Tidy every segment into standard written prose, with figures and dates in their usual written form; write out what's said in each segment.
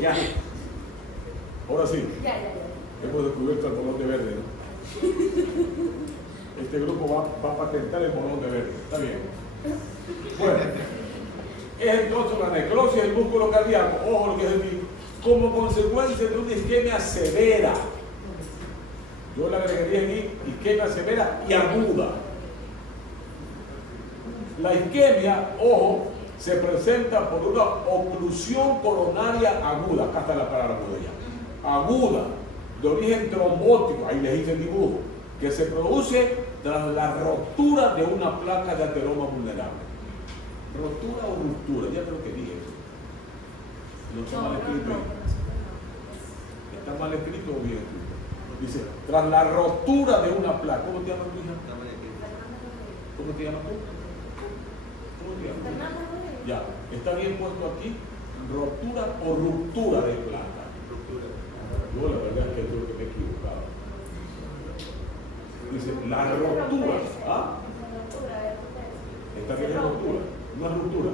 Ya. Ahora sí. Ya. Hemos descubierto el bolón de verde, ¿no? Este grupo va a patentar el bolón de verde. Está bien. Bueno, es entonces la necrosis del músculo cardíaco, ojo lo que es decir, como consecuencia de una isquemia severa. Yo le agregaría aquí isquemia severa y aguda. La isquemia, ojo, se presenta por una oclusión coronaria aguda. Acá está la palabra aguda ya. Aguda, de origen trombótico, ahí les hice el dibujo, que se produce tras la rotura de una placa de ateroma vulnerable. ¿Rotura o ruptura? Ya creo que dije eso. No está mal escrito. ¿Está mal escrito o bien escrito? Dice, tras la rotura de una placa. ¿Cómo te llamas tu hija? ¿Cómo te llamas tú? ¿Cómo te llamas? Ya, está bien puesto aquí, rotura o ruptura de placa. Yo la verdad es que creo que me he equivocado. Dice, la rotura. ¿Ah? Está bien rotura, no es ruptura.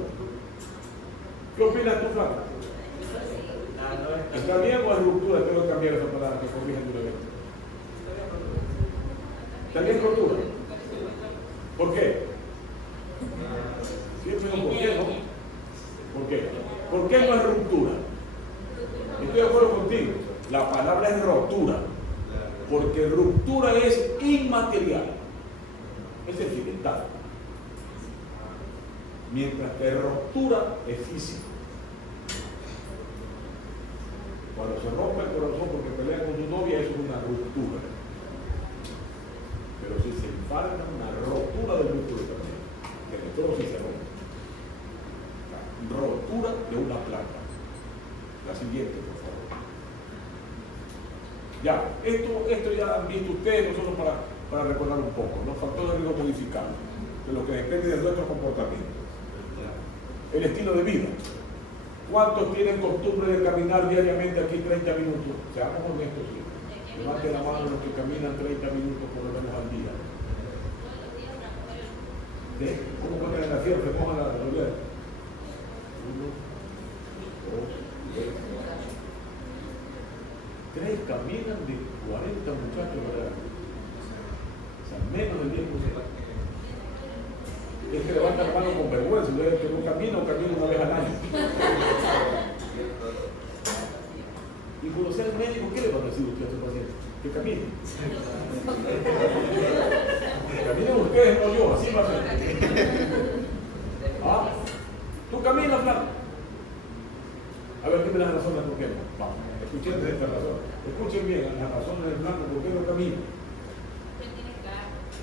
¿Qué opinas tú, Flaca? ¿Está bien o es ruptura? Tengo que cambiar esa palabra, que corrijan de una vez. ¿Está bien rotura? ¿Por qué? Siempre un por qué, ¿no? ¿Por qué? ¿Por qué no es ruptura? Estoy de acuerdo contigo. La palabra es rotura. Porque ruptura es inmaterial. Es sentimental. Mientras que ruptura es física. Cuando se rompe el corazón porque pelea con su novia, eso es una ruptura. Pero si se infarta, una rotura del músculo también. Que necrosis se rompe. Rotura de una placa. La siguiente, por favor. Ya, esto ya han visto ustedes, nosotros para recordar un poco, los factores de riesgo modificados, de lo que depende de nuestro comportamiento. El estilo de vida. ¿Cuántos tienen costumbre de caminar diariamente aquí 30 minutos? Seamos honestos, sí. Levanten la mano los que caminan 30 minutos por lo menos al día. ¿Cómo ponen en la sierra? Se mojan la rodilla. 1, 2, 3. 3 caminan de 40 muchachos, ¿verdad? O sea, menos del 10%. Es que levanta la mano con vergüenza, que no camina o camina una vez al año. Y por ser médico, ¿qué le va a decir usted a su paciente? Que camine. Caminen ustedes, no yo, así va a ser. ¿Ah? ¿Tú caminas, Flaco? A ver, ¿qué me da razón por qué no? Vamos, escuchen esta razón. Escuchen bien las razones del Flaco, ¿por qué no camina?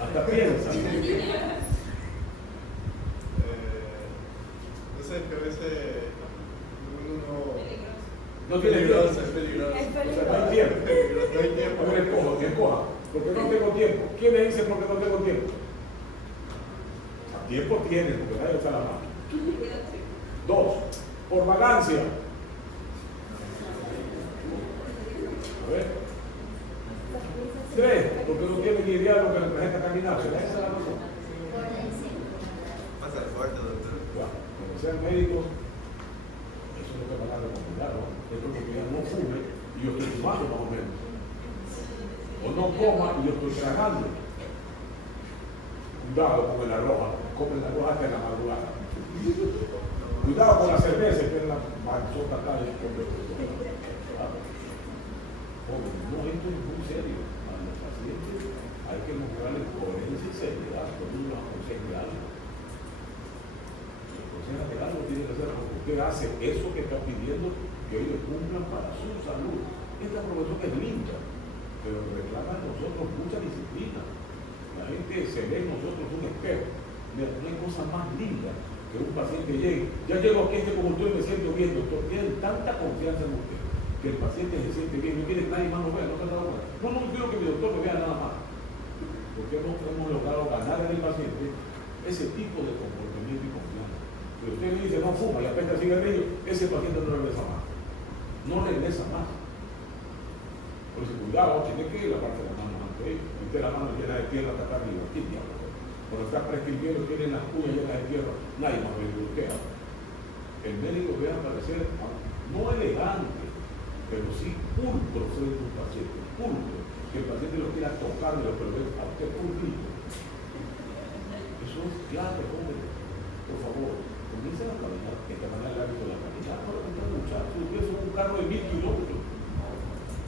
Hasta piensa. No sé, que a veces uno no tiene peligroso, tiempo. es peligroso. O sea, no hay tiempo. No hay tiempo. A ver, escoja. Porque no tengo tiempo. ¿Quién me dice porque no tengo tiempo? Tiempo tiene, porque nadie está la mano. 2. Por vagancia. A ver. 3. Porque no tiene ni idea de lo que representa caminar. Esa es la razón. Pasa de fuerte, doctor. Bueno, como sean médicos, eso es lo que van a recomendar, ¿no? Es porque ya no fume y yo estoy fumando más o menos. O no coma y yo estoy tragando. Cuidado con el arroz, come el arroz hasta en la madrugada. Cuidado con la cerveza, que es la manzota tal y que no, esto es muy serio. A los pacientes hay que mostrarles coherencia y seriedad cuando uno los aconseja algo. El consejo que algo tiene que hacer porque usted hace eso que está pidiendo que ellos cumplan para su salud. Esta profesión es linda, pero reclama de nosotros mucha disciplina. La gente se ve en nosotros un espejo. Mira, no hay cosa más linda que un paciente llegue. Ya llego aquí como usted y me siento bien, doctor. Tienen tanta confianza en usted que el paciente se siente bien. No quiere que nadie más lo vea, no se ha dado cuenta. No quiero que mi doctor me vea nada más. Porque hemos logrado ganar en el paciente ese tipo de comportamiento y confianza. Si usted me dice no fuma y apesta cigarrillo, ese paciente no regresa más. No regresa más. Por eso cuidado, tiene que lavarse las manos antes. Meter la mano llena de tierra hasta acá arriba. ¿Qué diablo? Cuando está prescribiendo, tienen las uñas llenas de tierra. Nadie más ve que usted. el médico debe parecer no elegante, pero sí pulcro frente a un paciente, pulcro, que el paciente lo quiera tocar, pero ve a usted pulcrito. Eso es clave, hombre. Por favor, comiencen a caminar, que esta manera el hábito de la caminar, no lo están muchachos, ustedes son un carro de 1000 kilómetros.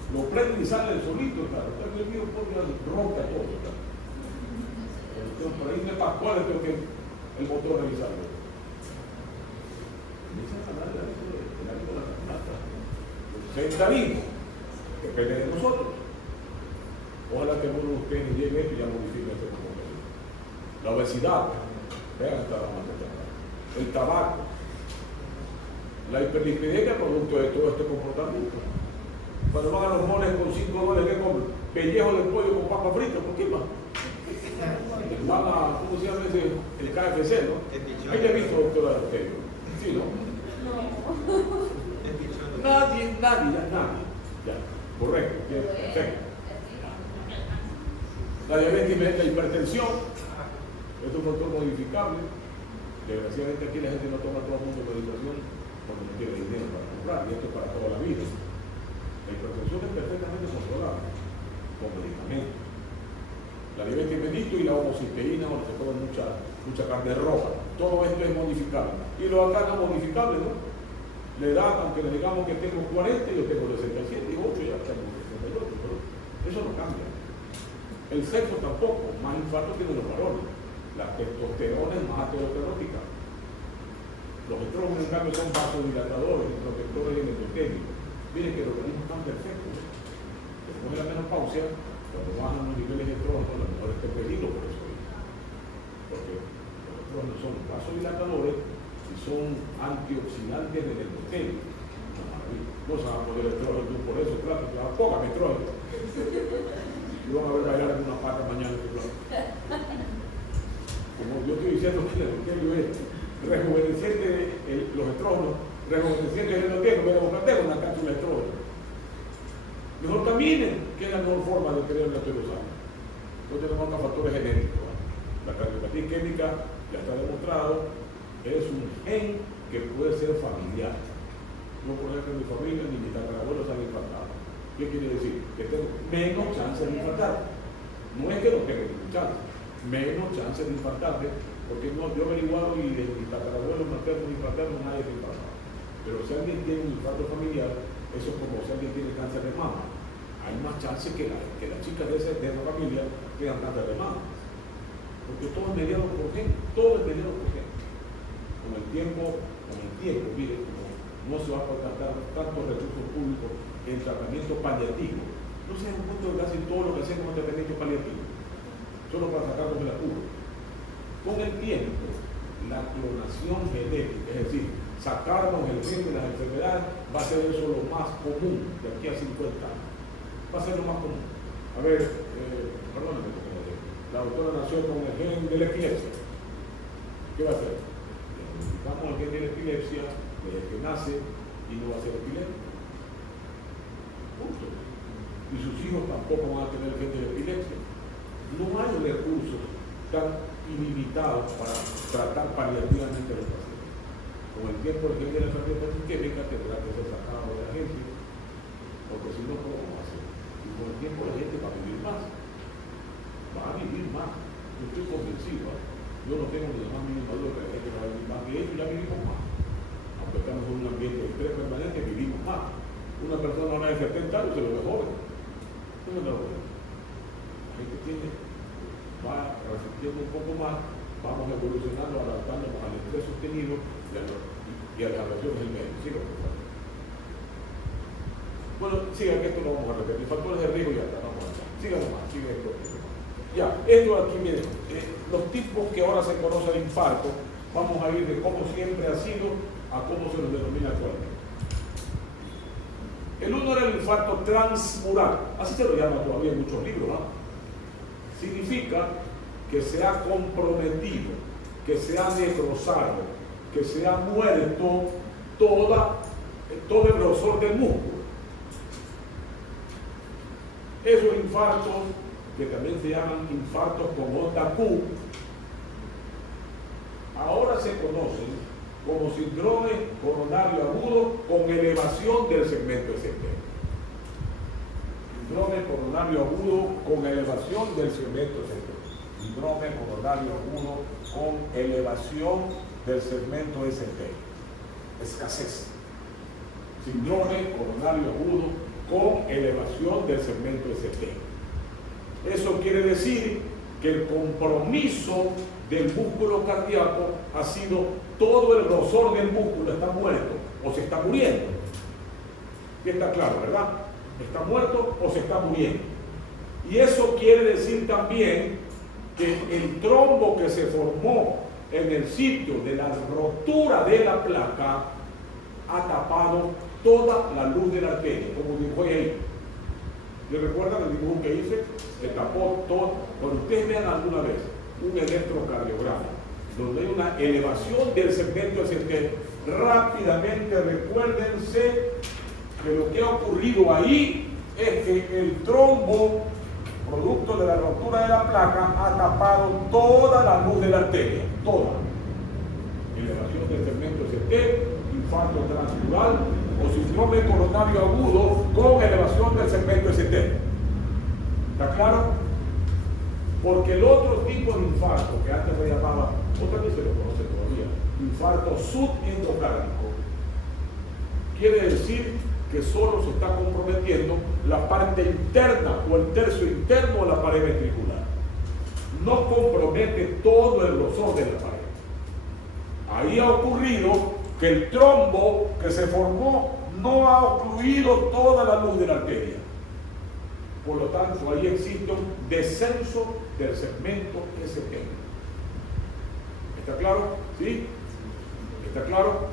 Lo prenden y salen solito, claro. El mío rompe a todo, claro. Entonces, por ahí de Pascual tengo que el motor revisarlo. Comiencen a ganar el hábito de la caminata. Sentarismo, depende de nosotros. Ojalá que uno de ustedes llegue esto y ya modifique este comportamiento. La obesidad, vean esta rama que está acá. El tabaco, la hiperlipidemia producto de todo este comportamiento. Cuando van a los moles con $5 que comen pellejo de pollo con papa frita, ¿por qué más? Van a, ¿cómo se llama ese? El KFC, ¿no? Ahí le he visto, doctora Artero. ¿Sí, no? Nadie. Ya, correcto, bien, perfecto. La diabetes, la hipertensión, es un factor modificable. Desgraciadamente aquí la gente no toma todo el mundo medicación cuando no tiene dinero para comprar, y esto es para toda la vida. La hipertensión es perfectamente controlable con medicamentos. La diabetes mellitus y la homocisteína, o se come mucha carne roja. Todo esto es modificable. Y los acá no modificables, ¿no? La edad, aunque le digamos que tengo 40, yo tengo 67 y 8, ya tengo 68, pero eso no cambia. El sexo tampoco, más infarto tienen los varones. La testosterona es más aterosclerótica. Los estrógenos, en cambio, son vasodilatadores, protectores y endotelios. Miren que los organismos están perfectos. Después de la menopausia, cuando bajan los niveles de estrógenos, a lo mejor está en peligro por eso. Porque los estrógenos son vasodilatadores y son antioxidantes del endotelio. Una maravilla. No se van a poner estrógenos por eso, claro, que va poca estrógenos. Y van a ver bailar en una pata mañana en tu plan. Como yo estoy diciendo que el endotelio es rejuveneciente, los estrógenos, rejuveneciente el endotelio, pero buscando una cápsula de estrógeno. Mejor caminen, que es la mejor forma de tener la testosterona. Entonces tenemos otros factores genéticos. La cardiopatía isquémica, ya está demostrado, es un gen que puede ser familiar. No por ejemplo en mi familia ni mi tatarabuelo se han infartado. ¿Qué quiere decir? Que tengo menos chance de infartar. No es que no tenga ningún chance, menos chance de infartarme, porque no, yo he averiguado y de mi tatarabuelo materno infartarme nadie se infartado. Pero si alguien tiene un infarto familiar, eso es como si alguien tiene cáncer de mama. Hay más chance que las chicas de esa familia tengan cáncer de mama. Porque todo es mediado por gen, todo es mediado por gen. Con el tiempo, mire, no se va a gastar tantos recursos públicos en tratamiento paliativo. No se dan cuenta de casi todo lo que hacemos en tratamiento paliativo, solo para sacarnos del apuro. Con el tiempo, la clonación genética, es decir, sacarnos el gen de las enfermedades, va a ser eso lo más común de aquí a 50 años. Va a ser lo más común. A ver, perdóname, la doctora nació con el gen de la epilepsia. ¿Qué va a hacer? Le modificamos el gen de la epilepsia desde que nace y no va a ser epiléptico. Punto. Y sus hijos tampoco van a tener el gen de la epilepsia. No hay recursos tan ilimitados para tratar paliativamente a los pacientes. Con el tiempo el gen de la enfermedad isquémica tendrá que ser sacado de la gente, porque si no, ¿cómo va a hacer? Y con el tiempo la gente va a vivir más. Va a vivir más. Yo estoy convencido. Yo no tengo ni la más mínima duda que la gente va a vivir más. De hecho, ya vivimos más. Aunque estamos en un ambiente de estrés permanente, vivimos más. Una persona ahora de 70 años se lo ve joven. ¿Cómo es la joven? La gente va resistiendo un poco más, vamos evolucionando, adaptándonos al estrés sostenido y a las relaciones del medio. ¿Sí? Bueno, sigan que esto lo vamos a repetir. Factores de riesgo ya está, vamos allá. Sigan más, sigan esto. Ya, esto aquí, miren, los tipos que ahora se conocen de infarto, vamos a ir de cómo siempre ha sido a cómo se los denomina actualmente. El uno era el infarto transmural, así se lo llama todavía en muchos libros, ¿no? Significa que se ha comprometido, que se ha necrosado, que se ha muerto todo el grosor del músculo. Esos infartos, que también se llaman infartos con onda Q, ahora se conocen como síndrome coronario agudo con elevación del segmento ST. Síndrome coronario agudo con elevación del segmento ST. Síndrome coronario agudo con elevación del segmento ST. Escasez. Síndrome coronario agudo con elevación del segmento ST. Eso quiere decir que el compromiso del músculo cardíaco ha sido todo el grosor del músculo está muerto o se está muriendo. Y está claro, ¿verdad? Está muerto o se está muriendo. Y eso quiere decir también que el trombo que se formó en el sitio de la rotura de la placa ha tapado toda la luz de la arteria, como dijo ahí. ¿Le recuerdan el dibujo que hice? Se tapó todo. Cuando ustedes vean alguna vez un electrocardiograma donde hay una elevación del segmento ST, rápidamente recuérdense que lo que ha ocurrido ahí es que el trombo, producto de la rotura de la placa, ha tapado toda la luz de la arteria, toda. Elevación del segmento ST, infarto transmural o síndrome coronario agudo con elevación del segmento ST. ¿Está claro? Porque el otro tipo de infarto, que antes se llamaba, otra vez se lo conoce todavía, infarto subendocárdico, quiere decir que solo se está comprometiendo la parte interna o el tercio interno de la pared ventricular. No compromete todo el grosor de la pared. Ahí ha ocurrido que el trombo que se formó no ha ocluido toda la luz de la arteria. Por lo tanto, ahí existe un descenso del segmento ST. ¿Está claro? ¿Sí? ¿Está claro?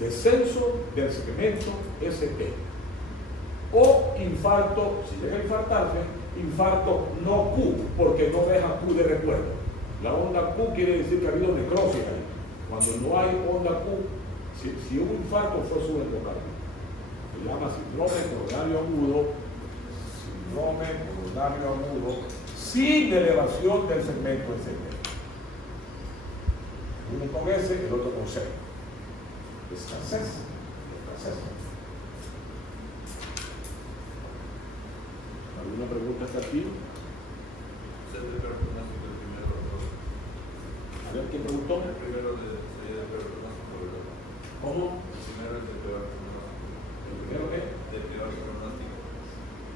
Descenso del segmento ST. O infarto, si llega a infartarse, infarto no Q, porque no deja Q de recuerdo. La onda Q quiere decir que ha habido necrosis ahí. Cuando no hay onda Q, si hubo infarto fue subendocardio. Se llama síndrome coronario agudo, síndrome coronario agudo, sin elevación del segmento ST. Uno con S, el otro con C. Escasez. ¿Alguna pregunta hasta aquí? A ver, ¿quién preguntó? El primero sería de peor pronóstico. ¿Cómo? El primero es de peor pronóstico. ¿El primero qué? De peor pronóstico.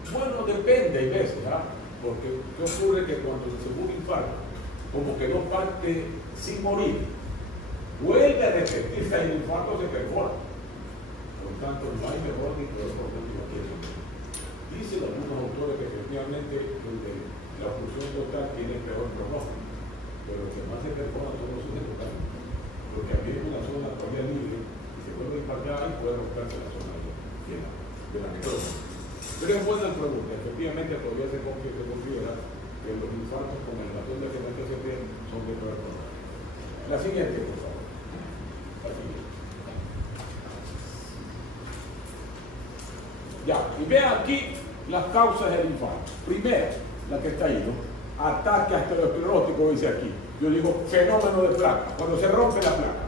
Bueno, depende, hay veces, ¿ah? Porque ¿qué ocurre? Que cuando se un infarto, como que no parte sin morir, vuelve a repetirse el infarto, se perfora. Por lo tanto, no hay mejor ni peor pronóstico que eso. Dicen algunos autores que efectivamente la oclusión total tiene peor pronóstico, pero lo que más se perfora son los subendocárdios, porque aquí hay una zona todavía libre y se puede impactar y puede romperse la zona de la necrosis. Pero es buena la pregunta. Efectivamente todavía se considera que los infartos con elevación de segmento ST son de peor pronóstico. La siguiente, por favor. La siguiente. Ya, y vean aquí las causas del infarto. Primero, la que está ahí, ¿no? Ataque aterosclerótico, dice aquí. Yo digo fenómeno de placa, cuando se rompe la placa.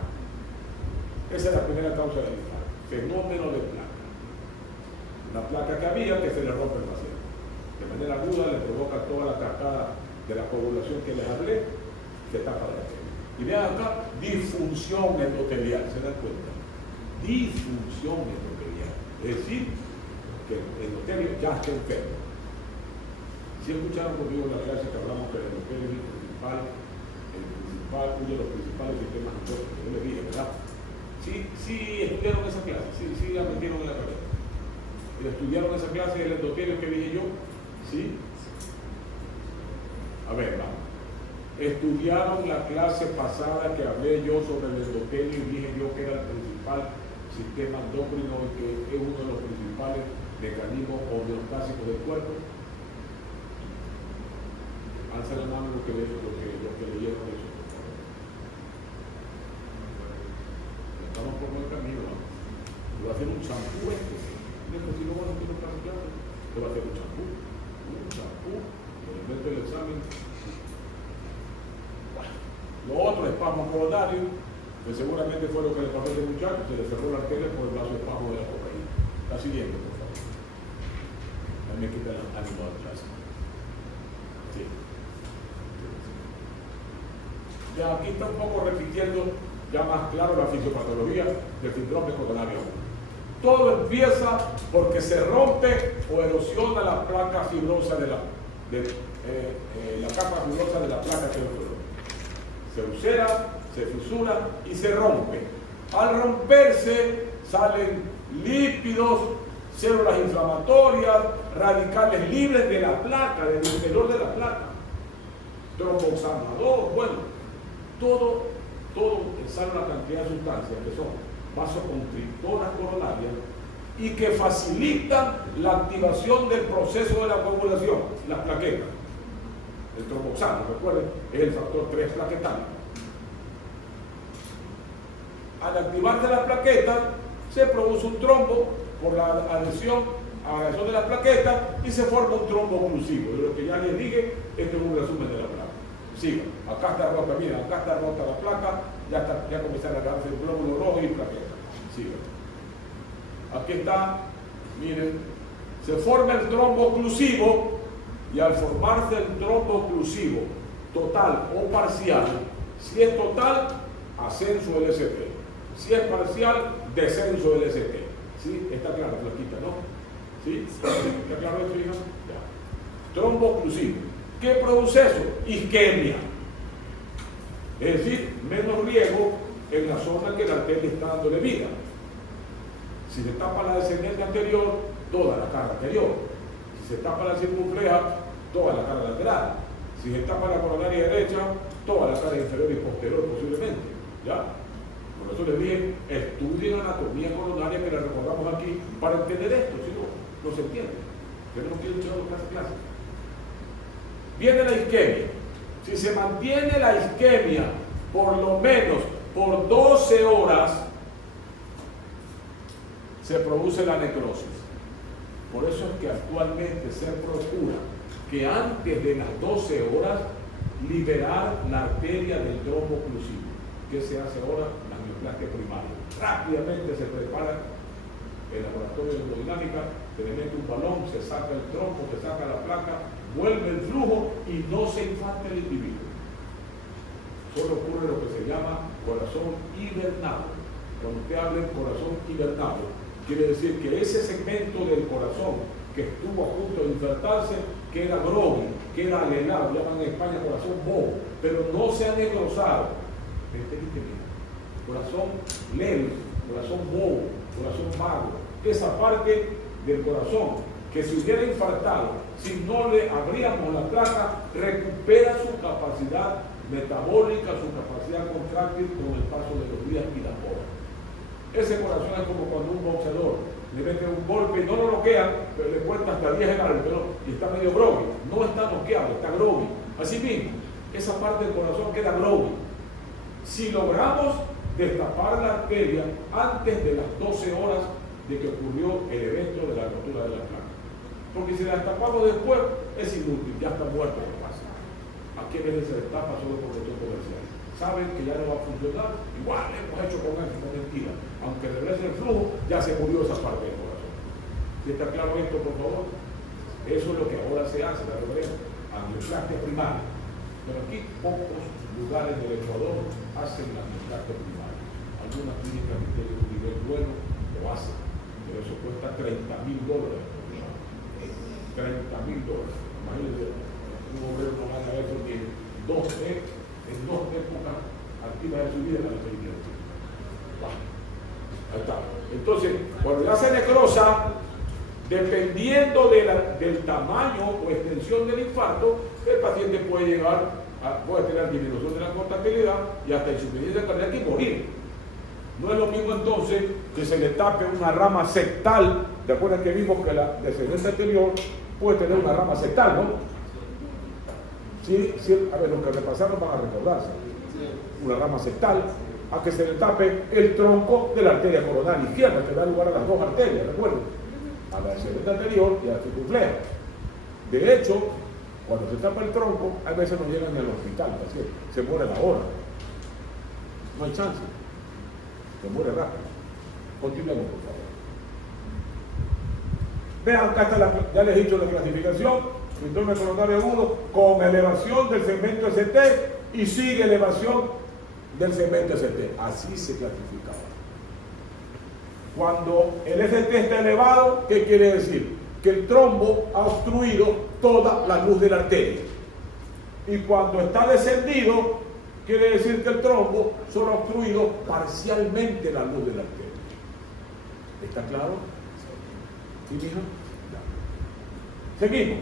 Esa es la primera causa del infarto, fenómeno de placa. Una placa que había que se le rompe el paciente. De manera aguda le provoca toda la cascada de la coagulación que les hablé, se tapa la arteria. Y vean acá, disfunción endotelial, ¿se dan cuenta? Disfunción endotelial. Es decir, que el endotelio ya está enfermo. Si escucharon conmigo en la clase que hablamos que el endotelio es uno de los principales sistemas endógenos, yo les dije, ¿verdad? Sí estudiaron esa clase, sí la metieron en la cabeza. Estudiaron esa clase del endotelio que dije yo, ¿sí? A ver, vamos. Estudiaron la clase pasada que hablé yo sobre el endotelio y dije yo que era el principal sistema endocrino y que es uno de los principales mecanismos homeostásicos del cuerpo. Alza la mano los que leyeron eso. Estamos por buen camino, ¿no? Voy a hacer un champú Después si no van a hacer otra clase, te va a hacer un champú, en el momento del examen. Bueno, lo otro es espasmo coronario, que seguramente fue lo que le pasó a ese muchacho, se le cerró la arteria por el vaso espasmo de la cocaína. La siguiente, por favor. Ahí me quita el ánimo de clase. Sí. Ya aquí está un poco repitiendo ya más claro la fisiopatología del síndrome coronario. Todo empieza porque se rompe o erosiona la placa fibrosa de la capa fibrosa de la placa que lo produce. Se ulcera, se fisura y se rompe. Al romperse salen lípidos, células inflamatorias, radicales libres de la placa, del interior de la placa, tromboxanador, bueno, todo sale una cantidad de sustancias que son vasoconstrictoras coronarias y que facilitan la activación del proceso de la coagulación, las plaquetas. El tromboxano, recuerden, es el factor 3 plaquetal. Al activarse la plaqueta, se produce un trombo por la adhesión de la plaqueta y se forma un trombo oclusivo. De lo que ya les dije, esto es un resumen de la placa. Siga, acá está rota, mira, acá está rota la placa, ya comienzan a darse el glóbulo rojo y plaqueta. Siga. Aquí está, miren, se forma el trombo oclusivo y al formarse el trombo oclusivo total o parcial, si es total, ascenso del ST. Si es parcial, descenso del ST. ¿Sí? Está claro, flaquita, ¿no? ¿Sí? ¿Está claro eso, hija? Ya. Trombo oclusivo. ¿Qué produce eso? Isquemia. Es decir, menos riego en la zona que la arteria está dándole vida. Si se tapa la descendente anterior, toda la cara anterior. Si se tapa la circunfleja, toda la cara lateral. Si se tapa la coronaria derecha, toda la cara inferior y posterior posiblemente. ¿Ya? Por eso les dije, estudien anatomía coronaria, que la recordamos aquí, para entender esto, si no se entiende. Tenemos que ir echando clase. Viene la isquemia. Si se mantiene la isquemia por lo menos por 12 horas, se produce la necrosis. Por eso es que actualmente se procura que antes de las 12 horas liberar la arteria del trombo oclusivo. ¿Qué se hace ahora? La angioplastia primaria. Rápidamente se prepara el laboratorio de hemodinámica, se le mete un balón, se saca el trombo, se saca la placa, vuelve el flujo y no se infarta el individuo. Solo ocurre lo que se llama corazón hibernado. Cuando usted habla de corazón hibernado, quiere decir que ese segmento del corazón que estuvo a punto de infartarse queda groggy, queda alelado, llaman en España corazón bobo, pero no se ha necrosado. Corazón leve, corazón bobo, corazón vago. Esa parte del corazón que si hubiera infartado, si no le abríamos la placa, recupera su capacidad metabólica, su capacidad contráctil con el paso de los días y las horas. Ese corazón es como cuando un boxeador le mete un golpe y no lo noquea, pero le cuenta hasta 10 en alto y está medio groggy. No está noqueado, está groggy. Así mismo, esa parte del corazón queda groggy. Si logramos destapar la arteria antes de las 12 horas de que ocurrió el evento de la rotura de la placa. Porque si la destapamos después, es inútil, ya está muerto lo que pasa. ¿A qué veces se destapa solo por cuestión comercial? Saben que ya no va a funcionar, igual hemos hecho con éxito, mentira. Aunque regrese el flujo, ya se murió esa parte del corazón. ¿Sí está claro esto, por favor? Eso es lo que ahora se hace, la veremos, angioplastia primaria. Pero aquí pocos lugares del Ecuador hacen la angioplastia primaria. Algunas clínicas que tienen un nivel bueno lo hacen, pero eso cuesta $30,000. $30,000. Imagínense, un obrero no gana eso ni en dos épocas activas de su vida en la experiencia. Ahí está. Entonces, cuando ya se necrosa, dependiendo del tamaño o extensión del infarto, el paciente puede tener disminución de la contractilidad y hasta insuficiencia cardíaca y morir. No es lo mismo entonces que se le tape una rama septal. ¿De acuerdo que vimos que la descendencia anterior puede tener una rama septal, no? Sí, a ver, los que repasaron van a recordarse. Una rama septal, a que se le tape el tronco de la arteria coronaria izquierda, que da lugar a las dos arterias, ¿recuerden? A la descendencia anterior y a la circunfleja. De hecho, cuando se tapa el tronco, a veces no llegan al hospital, así, se muere la hora. No hay chance. se muere rápido. Continuemos, por favor. Vean, acá está ya les he dicho la clasificación: síndrome coronario agudo con elevación del segmento ST y sin elevación del segmento ST. Así se clasificaba. Cuando el ST está elevado, ¿qué quiere decir? Que el trombo ha obstruido toda la luz de la arteria. Y cuando está descendido, quiere decir que el trombo solo ha obstruido parcialmente la luz de la arteria. ¿Está claro? ¿Sí, mijo? Seguimos.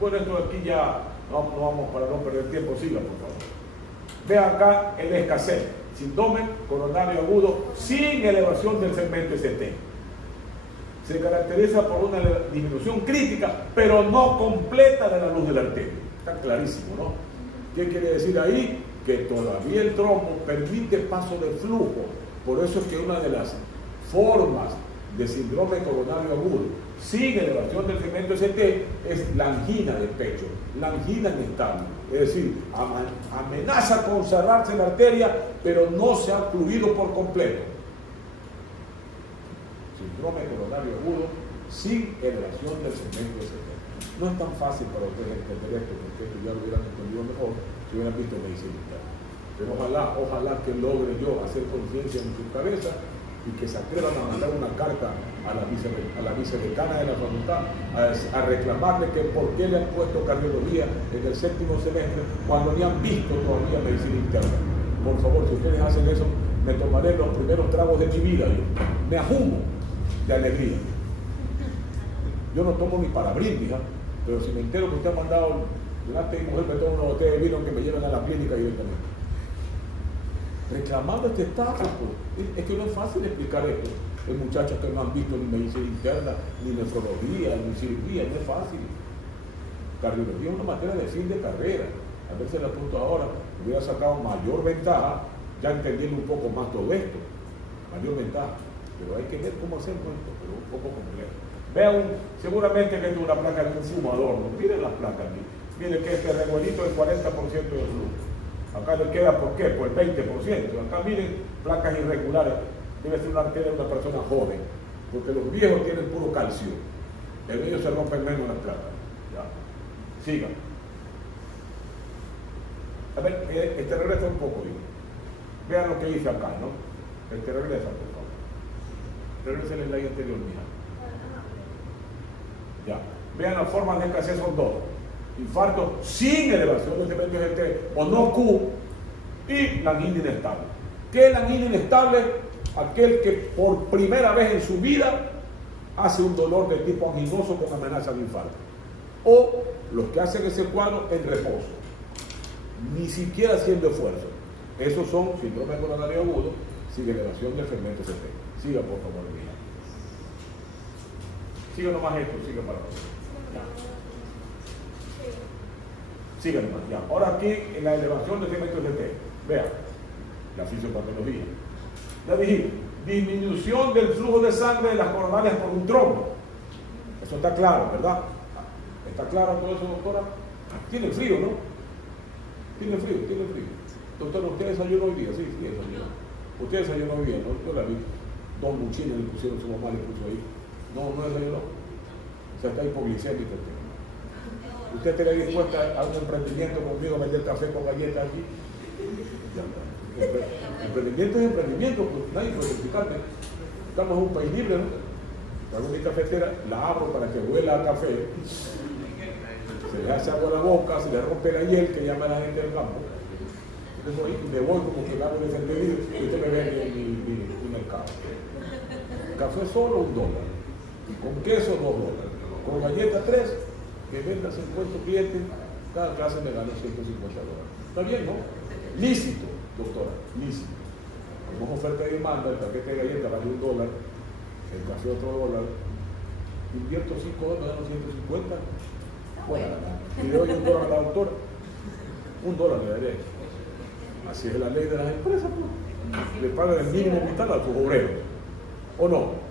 Bueno, esto de aquí ya no vamos para no perder tiempo. Siga, por favor. Ve acá el escasez. Síndrome coronario agudo sin elevación del segmento ST. Se caracteriza por una disminución crítica, pero no completa de la luz de la arteria. Está clarísimo, ¿no? ¿Qué quiere decir ahí? Que todavía el trombo permite paso de flujo. Por eso es que una de las formas de síndrome coronario agudo sin elevación del segmento ST es la angina de pecho, la angina inestable. Es decir, amenaza con cerrarse la arteria, pero no se ha ocluido por completo. Síndrome coronario agudo sin elevación del segmento ST. No es tan fácil para ustedes entender esto, porque esto ya lo hubieran entendido mejor si hubieran visto medicina interna. Pero ojalá que logre yo hacer conciencia en su cabeza y que se atrevan a mandar una carta a la vicedecana de la facultad a reclamarle que por qué le han puesto cardiología en el 7º semestre cuando ni han visto todavía medicina interna. Por favor, si ustedes hacen eso, me tomaré los primeros tragos de mi vida. Me ajumo de alegría. Yo no tomo ni para brindis, pero si me entero que usted ha mandado delante de mi mujer, me tomo una botella de vino que me lleven a la clínica directamente. Reclamando este estatus, pues. Es que no es fácil explicar esto. Hay muchachos que no han visto ni medicina interna, ni nefrología, ni cirugía, no es fácil. Cardiología es una materia de fin de carrera. A veces el punto ahora hubiera sacado mayor ventaja, ya entendiendo un poco más todo esto. Mayor ventaja. Pero hay que ver cómo hacerlo esto, pero un poco complejo. Vean, seguramente que es una placa de un fumador, ¿no? Miren las placas aquí. Miren que este revuelito es 40% de flujo. Acá le queda, ¿por qué? Por el 20%. Acá miren, placas irregulares. Debe ser una arteria de una persona joven, porque los viejos tienen puro calcio. El medio se rompen menos las placas. ¿Ya? Sigan. A ver, regresa un poco, hijo. Vean lo que dice acá, ¿no? Regresa, por favor. Regresa en la slide anterior, mija. Ya. Vean las formas de escasez, son dos. Infarto sin elevación del segmento ST o no Q y la angina inestable. ¿Qué es la angina inestable? Aquel que por primera vez en su vida hace un dolor de tipo anginoso con amenaza de infarto. O los que hacen ese cuadro en reposo, ni siquiera haciendo esfuerzo. Esos son síndrome coronario agudo sin elevación del segmento ST. Siga, por favor, mira. Siga nomás esto, siga para abajo. Siga nomás, ya. Ahora aquí en la elevación del segmento ST. Vean, la fisiopatología. Ya dije, disminución del flujo de sangre de las coronarias por un trombo. Eso está claro, ¿verdad? ¿Está claro todo eso, doctora? Tiene frío, ¿no? Tiene frío. Doctora, ¿usted desayunó hoy día? Sí, desayunó. Usted desayunó hoy día, ¿no? Yo la vi. Dos muchines le pusieron, su mamá le puso ahí. No desayunó. O sea, está hipoglicémico usted. ¿Usted estaría dispuesta a un emprendimiento conmigo, a vender café con galletas aquí? Ya. Emprendimiento es emprendimiento, pues nadie puede explicarme. Estamos en un país libre, ¿no? Hago mi cafetera, la abro para que huela a café. Se le hace agua a la boca, se le rompe la hiel que llama a la gente del campo. Entonces ahí me voy como que hago defendido y usted me ve en mi mercado. Café solo $1. Con queso $2. Con galleta 3, que venda 50 clientes, cada clase me gana $150. Está bien, ¿no? Lícito, doctora, lícito. Como oferta y demanda, el paquete de galletas vale $1, el café $otro. Invierto $5, me gano 150. Bueno, y le doy $1 a la doctora. $1 le daré. Así es la ley de las empresas, pues. Le pagan el mínimo vital a sus obreros. ¿O no?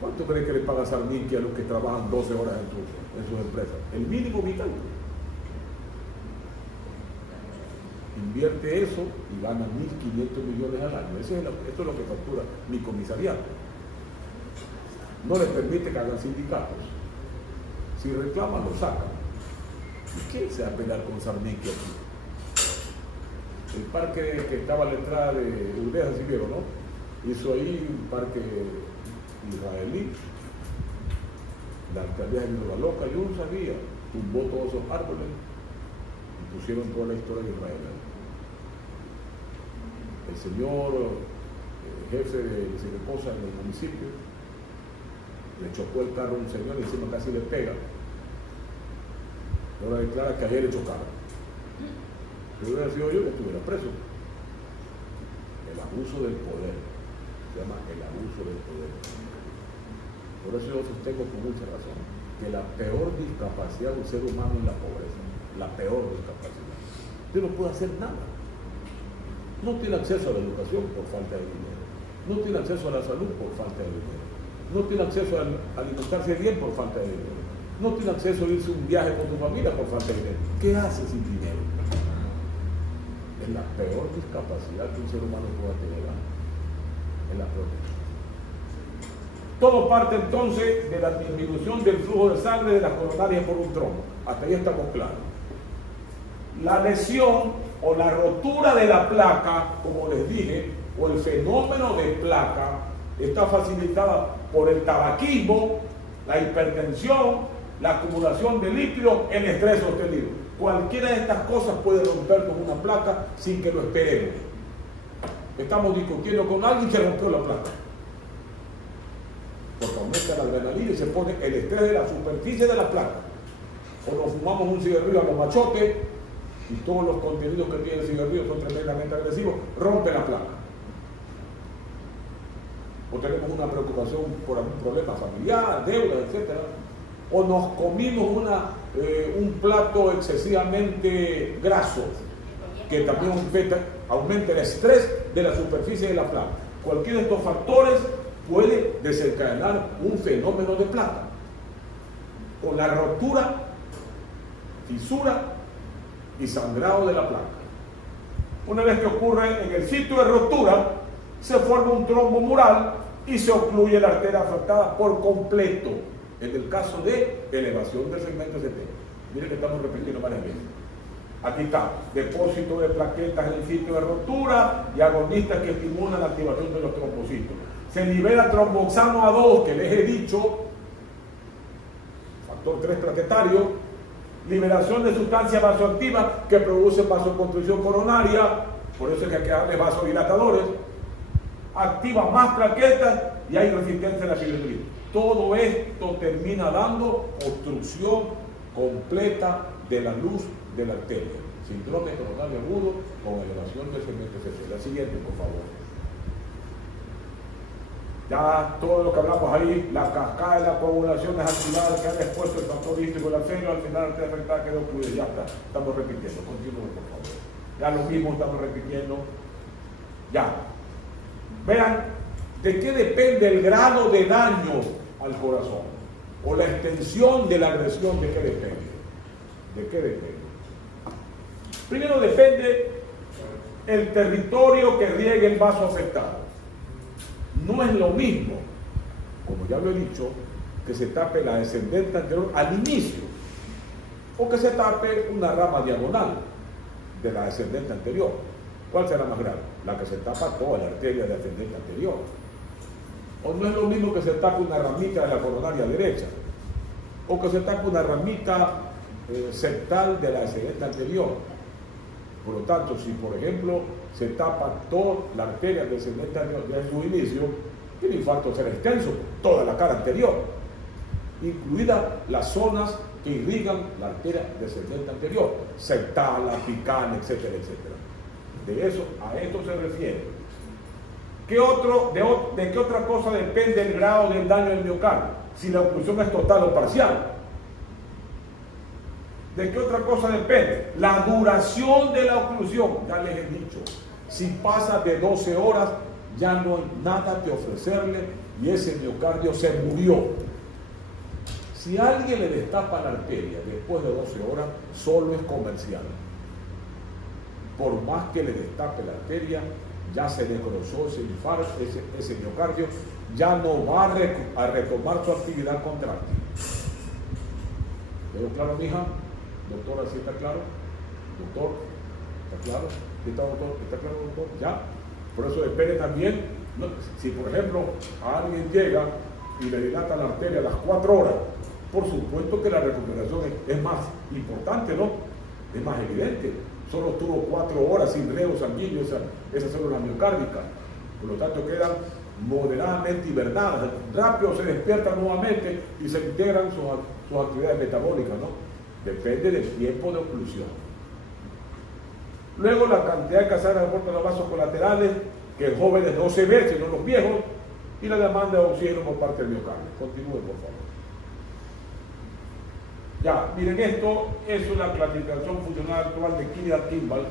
¿Cuánto creen que le paga Sarminqui a los que trabajan 12 horas en sus empresas? El mínimo vital. invierte eso y gana 1.500 millones al año. Esto es lo que factura mi comisariato. No le permite que hagan sindicatos. Si reclaman, lo sacan. ¿Y quién se va a pelear con Sarmiento aquí? El parque que estaba a la entrada de Urdeja, si vieron, ¿no? Hizo ahí un parque israelí. La alcaldía de Nueva Loca, yo no sabía, tumbó todos esos árboles y pusieron toda la historia de Israel. El señor jefe de Siracusa en el municipio le chocó el carro a un señor y encima casi le pega. Y ahora declara que ayer le chocaron. Si hubiera sido yo, que estuviera preso. El abuso del poder, se llama el abuso del poder. Por eso yo sostengo con mucha razón que la peor discapacidad del ser humano es la pobreza, la peor discapacidad. Usted no puede hacer nada. No tiene acceso a la educación por falta de dinero. No tiene acceso a la salud por falta de dinero. No tiene acceso a alimentarse bien por falta de dinero. No tiene acceso a irse un viaje con tu familia por falta de dinero. ¿Qué hace sin dinero? Es la peor discapacidad que un ser humano pueda tener. Es la peor. Todo parte entonces de la disminución del flujo de sangre de las coronarias por un trombo. Hasta ahí estamos claros. La lesión o la rotura de la placa, como les dije, o el fenómeno de placa, está facilitada por el tabaquismo, la hipertensión, la acumulación de líquidos, el estrés sostenido. Cualquiera de estas cosas puede rompernos una placa sin que lo esperemos. Estamos discutiendo con alguien que rompió la placa. Porque aumenta la adrenalina y se pone el estrés de la superficie de la placa. O nos fumamos un cigarrillo a los machotes y todos los contenidos que tiene el cigarrillo son tremendamente agresivos, rompe la placa. O tenemos una preocupación por algún problema familiar, deuda, etc. O nos comimos un plato excesivamente graso, que también aumenta el estrés de la superficie de la placa. Cualquiera de estos factores puede desencadenar un fenómeno de placa, con la rotura, fisura y sangrado de la placa. Una vez que ocurre en el sitio de rotura, se forma un trombo mural y se ocluye la arteria afectada por completo, en el caso de elevación del segmento ST. Miren que estamos repitiendo varias veces. Aquí está, depósito de plaquetas en el sitio de rotura y agonistas que estimulan la activación de los trombocitos. Se libera tromboxano A2, que les he dicho, factor 3 plaquetario, liberación de sustancias vasoactivas que producen vasoconstricción coronaria, por eso es que hay que darle vasodilatadores, activa más plaquetas y hay resistencia a la fibrinogen. Todo esto termina dando obstrucción completa de la luz de la arteria. Síndrome coronario agudo con elevación del segmento ST. La siguiente, por favor. Ya todo lo que hablamos ahí, la cascada de la coagulación es activada, que han expuesto el factor hístico del arterio, al final la arteria afectada quedó ocluida. Ya está, estamos repitiendo, continúen por favor. Ya lo mismo estamos repitiendo. Ya. Vean, ¿de qué depende el grado de daño al corazón? O la extensión de la agresión, ¿de qué depende? ¿De qué depende? Primero depende el territorio que riegue el vaso afectado. No es lo mismo, como ya lo he dicho, que se tape la descendente anterior al inicio, o que se tape una rama diagonal de la descendente anterior. ¿Cuál será más grave? La que se tapa toda la arteria de ascendente anterior. O no es lo mismo que se tape una ramita de la coronaria derecha, o que se tape una ramita septal de la descendente anterior. Por lo tanto, si por ejemplo se tapa toda la arteria descendente anterior en su inicio, el infarto será extenso, toda la cara anterior, incluidas las zonas que irrigan la arteria descendente anterior, septal, apical, etcétera, etcétera. A esto se refiere. ¿De qué otra cosa depende el grado del daño del miocardio? Si la oclusión es total o parcial. ¿De qué otra cosa depende? La duración de la oclusión. Ya les he dicho, si pasa de 12 horas, ya no hay nada que ofrecerle y ese miocardio se murió. Si alguien le destapa la arteria después de 12 horas, solo es comercial. por más que le destape la arteria, ya se necrosó ese infarto, ese miocardio, ya no va a retomar su actividad contráctil. ¿Quedó claro, mija? Doctora, ¿sí está claro? Doctor, ¿está claro? ¿Sí está, doctor? ¿Está claro, doctor? ¿Ya? Por eso depende también, ¿no? Si por ejemplo a alguien llega y le dilata la arteria a las 4 horas, por supuesto que la recuperación es más importante, ¿no? Es más evidente. Solo tuvo 4 horas sin riego sanguíneo esa célula miocárdica. Por lo tanto quedan moderadamente hibernadas. Rápido se despiertan nuevamente y se integran sus actividades metabólicas, ¿no? Depende del tiempo de oclusión. Luego la cantidad de casaras de aporte a los vasos colaterales, que en jóvenes no se ve, sino los viejos, y la demanda de oxígeno por parte del miocardio. Continúe, por favor. Ya, miren, esto es una clasificación funcional actual de Killian-Kimball,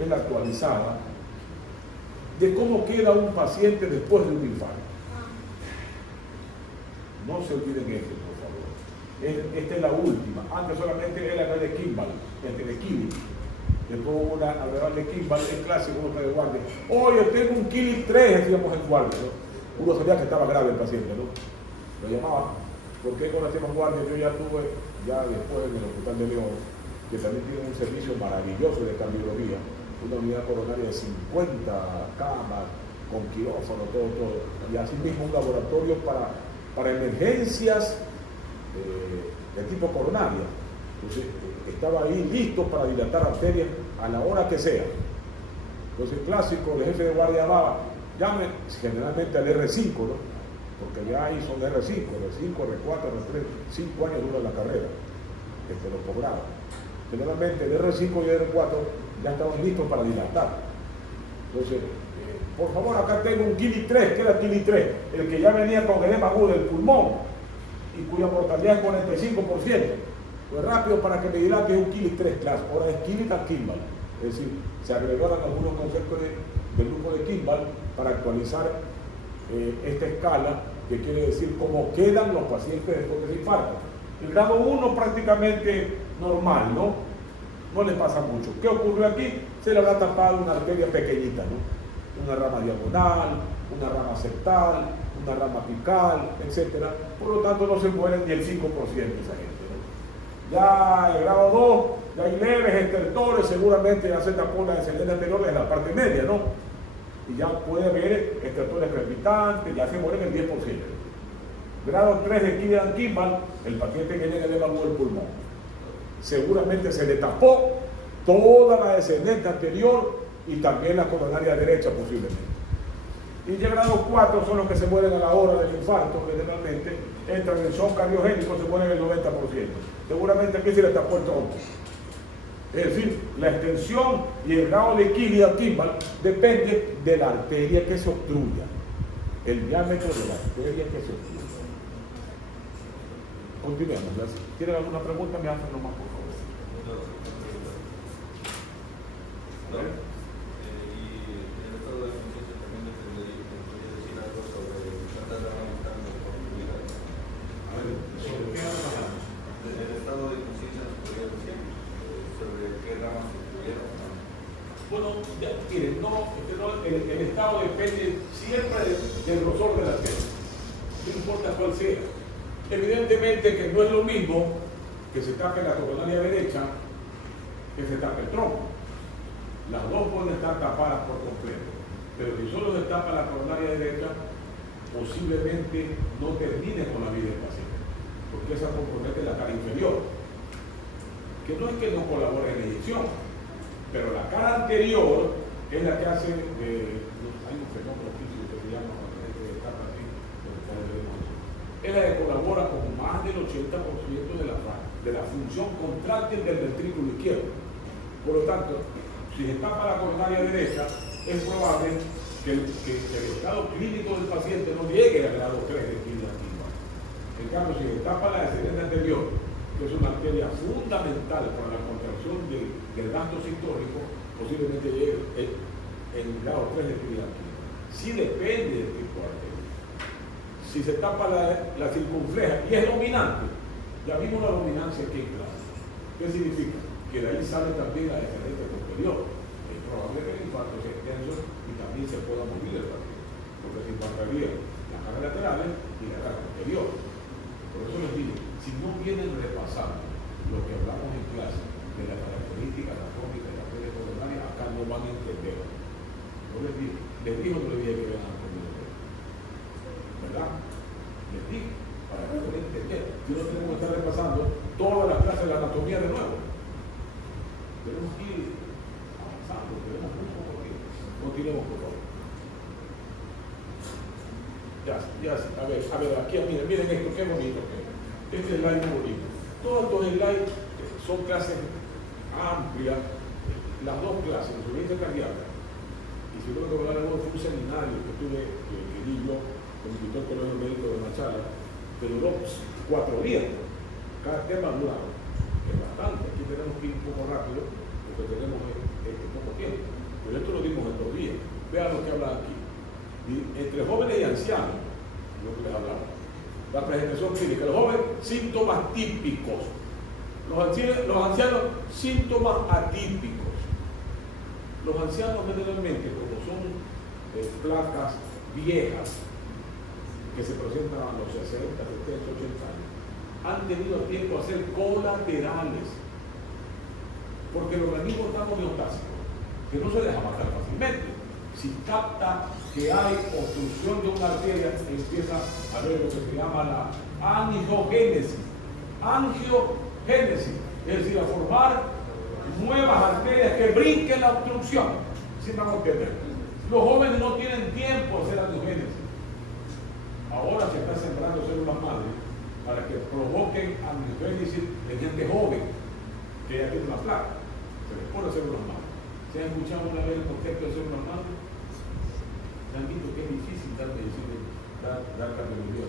es la actualizada, de cómo queda un paciente después de un infarto. No se olviden esto, por favor. Esta es la última. Antes solamente era la de Kimball, de Killy. Después hubo una alrededor de Kimball, el clásico, uno está de guardia. Oye, tengo un Killy 3, decíamos en guardia, ¿no? Uno sabía que estaba grave el paciente, ¿no? Lo llamaba. ¿Por qué cuando hacíamos guardia? Yo ya tuve, ya después en el Hospital de León, que también tiene un servicio maravilloso de cardiología, una unidad coronaria de 50 camas, con quirófano, todo. Y asimismo un laboratorio para emergencias de tipo coronaria. Entonces, estaba ahí listo para dilatar arterias a la hora que sea. Entonces, clásico, el jefe de guardia llamaba, llame generalmente al R5, ¿no? Porque ya ahí son R5, R5, R4, R3, 5 años dura la carrera, los posgrados. Generalmente el R5 y el R4 ya estaban listos para dilatar. Entonces, por favor, acá tengo un Killy 3, ¿qué era el Killy 3? El que ya venía con edema agudo del pulmón y cuya mortalidad es 45%. Pues rápido para que me dilate es un Killy 3 clase, ahora es Killian-Kimball. Es decir, se agregaron algunos conceptos del grupo de Kimball para actualizar esta escala, que quiere decir cómo quedan los pacientes después del infarto. El grado 1 prácticamente normal, ¿no? No le pasa mucho. ¿Qué ocurrió aquí? Se le habrá tapado una arteria pequeñita, ¿no? Una rama diagonal, una rama septal, una rama apical, etc. Por lo tanto, no se mueren ni el 5% de esa gente, ¿no? Ya el grado 2, ya hay leves estertores, seguramente ya se tapó la descendencia anterior de la parte media, ¿no? Y ya puede haber estertores crepitantes, ya se mueren el 10%. Grado 3 de Killian-Kimball, el paciente que tiene edema agudo del pulmón. Seguramente se le tapó toda la descendencia anterior y también la coronaria derecha posiblemente. Y ya grado 4 son los que se mueren a la hora del infarto, generalmente entran en shock cardiogénico, se mueren el 90%. Seguramente aquí se le tapó el tronco. Es decir, la extensión y el grado de Killian-Kimball depende de la arteria que se obstruya, el diámetro de la arteria que se obstruya. Continuemos. ¿Tienen alguna pregunta? Me hacen nomás, por favor. Y el estado de conciencia también dependería, podría decir algo sobre tratar de aumentar la oportunidad. A ver, ¿sobre qué hablamos? El estado de conciencia nos podría decir sobre qué ramas se tuvieron. Bueno, ya, miren, el estado depende siempre del grosor de la arteria, no importa cuál sea. Evidentemente que no es lo mismo que se tape la coronaria derecha que se tape el tronco. Las dos pueden estar tapadas por completo, pero si solo se tapa la coronaria derecha, posiblemente no termine con la vida del paciente, porque esa compromete la cara inferior, que no es que no colabore en la eyección, pero la cara anterior es la que hace, hay un fenómeno físico que se llama, es la que colabora con más del 80% de la función contráctil del ventrículo izquierdo. Por lo tanto, si se tapa la coronaria derecha, es probable que el estado clínico del paciente no llegue al grado 3 de Killian-Kimball. En cambio, si se tapa la descendencia anterior, que es una arteria fundamental para la contracción del gasto sistólico, posiblemente llegue en el grado 3 de Killian-Kimball. Sí depende del tipo de arteria. Si se tapa la circunfleja y es dominante, ya vimos la dominancia aquí en clase. ¿Qué significa? Que de ahí sale también la descendencia posterior. En marcaría las caras laterales y la cara posterior. Por eso les digo, si no vienen repasando lo que hablamos en clase de la característica anatómica de la piel coronaria, acá no van a entender. Yo les digo o no les dije que vean anatomía, ¿verdad? Les digo, para que puedan entender. Si no tenemos que estar repasando todas las clases de la anatomía de nuevo. Tenemos que ir avanzando, tenemos mucho por aquí. No tiremos por favor. Ya, a ver, aquí, miren esto, qué bonito que es. Este slide es muy bonito. Todos estos slides son clases amplias, las dos clases, insuficiencia cardíaca. Y si luego que hablar algo fue un seminario que tuve, que di yo, con el director del Colegio Médico de Machala, que duró 4 días. Cada tema dura bastante. Aquí tenemos que ir un poco rápido, porque tenemos poco tiempo. Pero esto lo dimos en 2 días. Vean lo que habla aquí. Y entre jóvenes y ancianos, lo que les hablaba. La presentación clínica. Los jóvenes, síntomas típicos. Los ancianos, síntomas atípicos. Los ancianos generalmente, como son placas viejas, que se presentan a los 60, 70, 80 años, han tenido tiempo a ser colaterales, porque el organismo está homeostásico, que no se deja matar fácilmente. Si capta que hay obstrucción de una arteria, empieza a ver lo que se llama la angiogénesis. Angiogénesis, es decir, a formar nuevas arterias que brinquen la obstrucción. ¿Sí me van a entender? Los jóvenes no tienen tiempo a hacer angiogénesis. Ahora se está sembrando células madre para que provoquen angiogénesis en gente joven que ya tiene una placa. Se les pone células madre. ¿Se han escuchado una vez el concepto de células madre? ¿Se han visto que es difícil dar medicina, dar cardiología?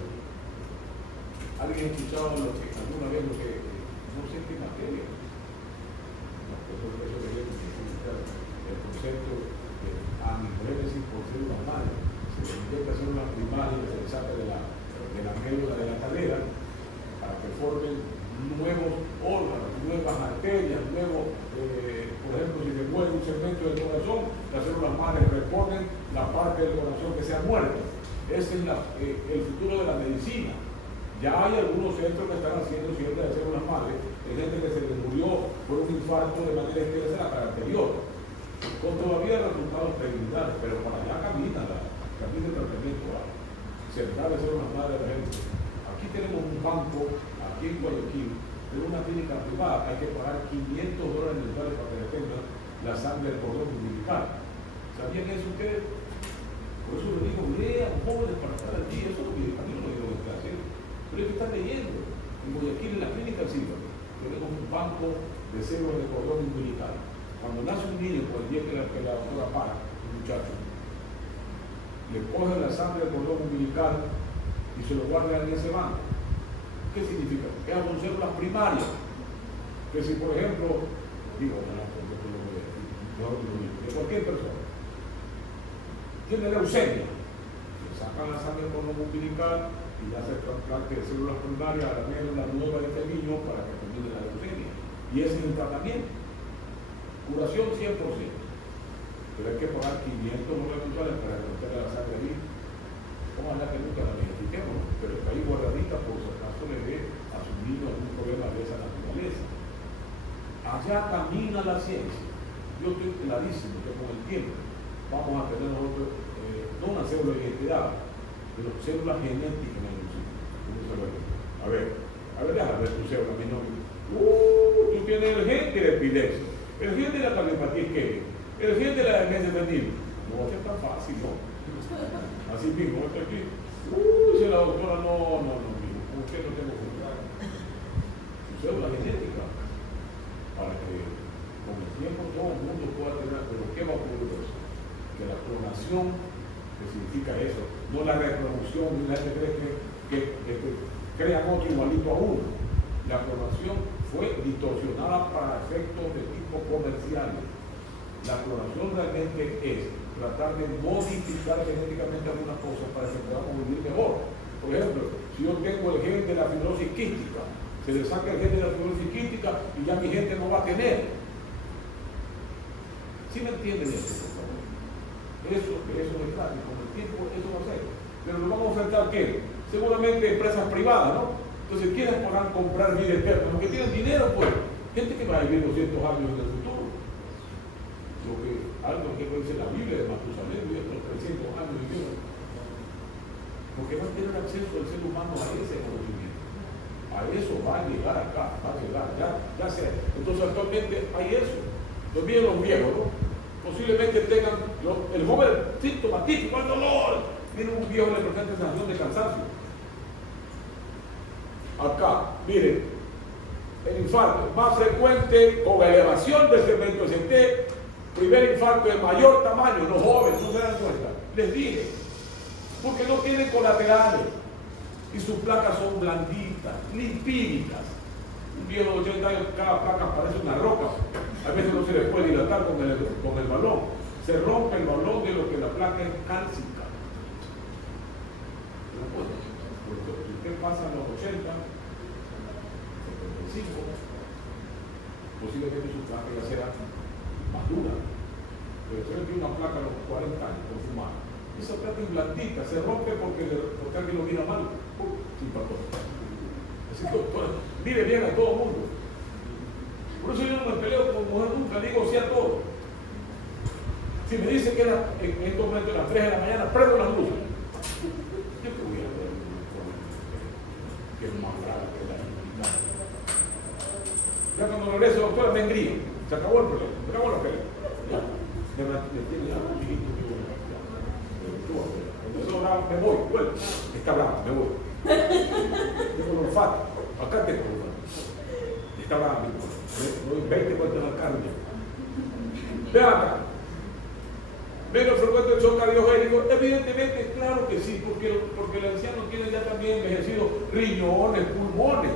¿Alguien ha escuchado alguna vez lo que no sé qué materia? No, eso quería explicar el concepto de angiogénesis por células madre. Se le inyecta células primarias, se le saca de la médula de la cadera para que formen nuevos órganos, nuevas arterias, nuevos, por ejemplo, si se mueve un segmento del corazón, las células madres reponen la parte del corazón que se ha muerto. Ese es el futuro de la medicina. Ya hay algunos centros que están haciendo ciertas de células madres, de gente que se les murió por un infarto de manera extensa en la cara anterior, con todavía resultados preliminares, pero para allá camina el tratamiento, central de células madres de la gente. Aquí tenemos un banco, aquí en Guayaquil, de una clínica privada, hay que pagar $500 mensuales para que detengan la sangre del cordón umbilical. ¿Sabían eso ustedes? Por eso les digo, lean jóvenes para estar allí, eso es lo que a mí no me digo en clase. Pero hay que estar leyendo. En Guayaquil, en la clínica Silva, tenemos un banco de células de cordón umbilical. Cuando nace un niño, por el día que la doctora para, un muchacho, le coge la sangre del cordón umbilical y se lo guarda en ese banco. ¿Qué significa? Que son células primarias. Que si, por ejemplo, de cualquier persona tiene leucemia, se sacan la sangre del cordón umbilical y ya se trasplante de células primarias a la médula nueva de este niño para que termine la leucemia. Y ese es el tratamiento. Curación 100%. Pero hay que pagar $500 mensuales para recoger la sangre ahí. Ojalá que nunca la necesitemos, pero está ahí guardadita por si acaso le dé a su niño algún problema de esa naturaleza. Allá camina la ciencia. Yo estoy clarísimo que con el tiempo vamos a tener nosotros, no una célula de identidad, pero células genéticas en el mundo. A ver, déjame ver tu célula, mi nombre. Tú tienes el gen de la epilepsia, el gen de la cardiopatía isquémica, el gen de la demencia senil. No va a ser tan fácil, ¿no? Así mismo, este aquí. Dice la doctora, no, mijo, usted no tengo que curar. Su célula genética, para que con el tiempo todo el mundo pueda tener. Pero ¿qué va a ocurrir eso? Que la clonación, que significa eso, no la reproducción, la gente cree que crean otro igualito a uno. La clonación fue distorsionada para efectos de tipo comercial. La clonación realmente es tratar de modificar genéticamente algunas cosas para que podamos vivir mejor. Por ejemplo, si yo tengo el gen de la fibrosis quística, se le saca el gen de la fibrosis quística y ya mi gente no va a tener. ¿Sí me entienden eso, por favor? Eso es claro, y con el tiempo eso va a ser. Pero nos vamos a enfrentar, ¿qué? Seguramente empresas privadas, ¿no? Entonces, ¿quiénes podrán comprar vida eterna? Los que tienen dinero, pues, gente que va a vivir 200 años en el futuro. Algo que dice la Biblia de Matusalén, vive otros 300 años de Dios. Porque va a tener acceso el ser humano a ese conocimiento. A eso va a llegar acá, va a llegar, ya sea. Entonces, actualmente hay eso. Los viejos, ¿no? Posiblemente tengan el joven síntoma típico, el dolor. Miren, un viejo le presenta sensación de cansancio. Acá, miren, el infarto más frecuente con elevación del segmento ST, primer infarto de mayor tamaño, los jóvenes, no se dan cuenta. Les dije, porque no tienen colaterales y sus placas son blanditas, limpíditas. Un viejo de 80 años, cada placa parece una roca. A veces no se le puede dilatar con el balón. Se rompe el balón de lo que la placa es cálcica. Si usted pasa a los 80, 75, posiblemente su placa ya sea más dura. Pero usted tiene una placa a los 40 años con fumar. Esa placa es blandita, se rompe porque alguien lo mira mal. Sin patrón. Así que, mire bien a todo el mundo. Por eso yo no me peleo con mujer nunca, digo sí a todo. Si me dicen que era en estos momentos a las 3 de la mañana, prendo las luces. Yo te voy a ver que es más grave que la inmunidad. Ya cuando regreso, doctora, me engrío. Se acabó el problema, se acabó la pelea. Ya, me tiene ya un chiquito que entonces me voy, bueno, está bravo, me voy. Tengo el olfato, acá tengo el olfato. Está bravo, me doy 20 vueltas al carro. Vean acá. Menos frecuente el shock cardiogénico, evidentemente, claro que sí, porque el anciano tiene ya también envejecido riñones, pulmones,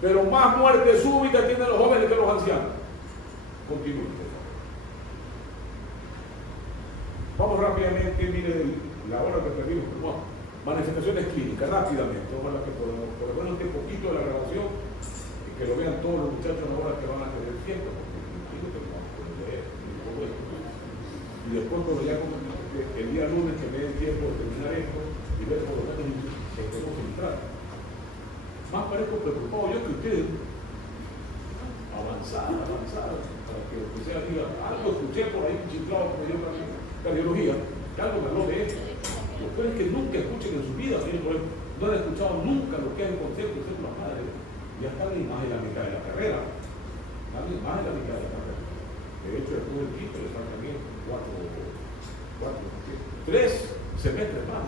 pero más muerte súbita tienen los jóvenes que los ancianos. Continúen, por favor. Vamos rápidamente, miren la hora que perdimos, pero manifestaciones clínicas, rápidamente, ojalá que podamos, por lo menos un poquito de la grabación, y que lo vean todos los muchachos ahora que van a tener tiempo, porque imagino que no van a poder leer, y después cuando ya el día lunes que me den tiempo de terminar esto y ver por lo menos que tenemos que entrar. Más parezco preocupado yo que ustedes avanzar, para que lo que sea diga, algo escuché por ahí un chiflado que me dio cardiología, que algo me habló de esto. Los jóvenes que nunca escuchen en su vida, no han escuchado nunca lo que es el concepto de células madre, ya están en más de la mitad de la carrera, están en más de la mitad de la carrera. De hecho, después del quinto les faltan bien 3 semestres más.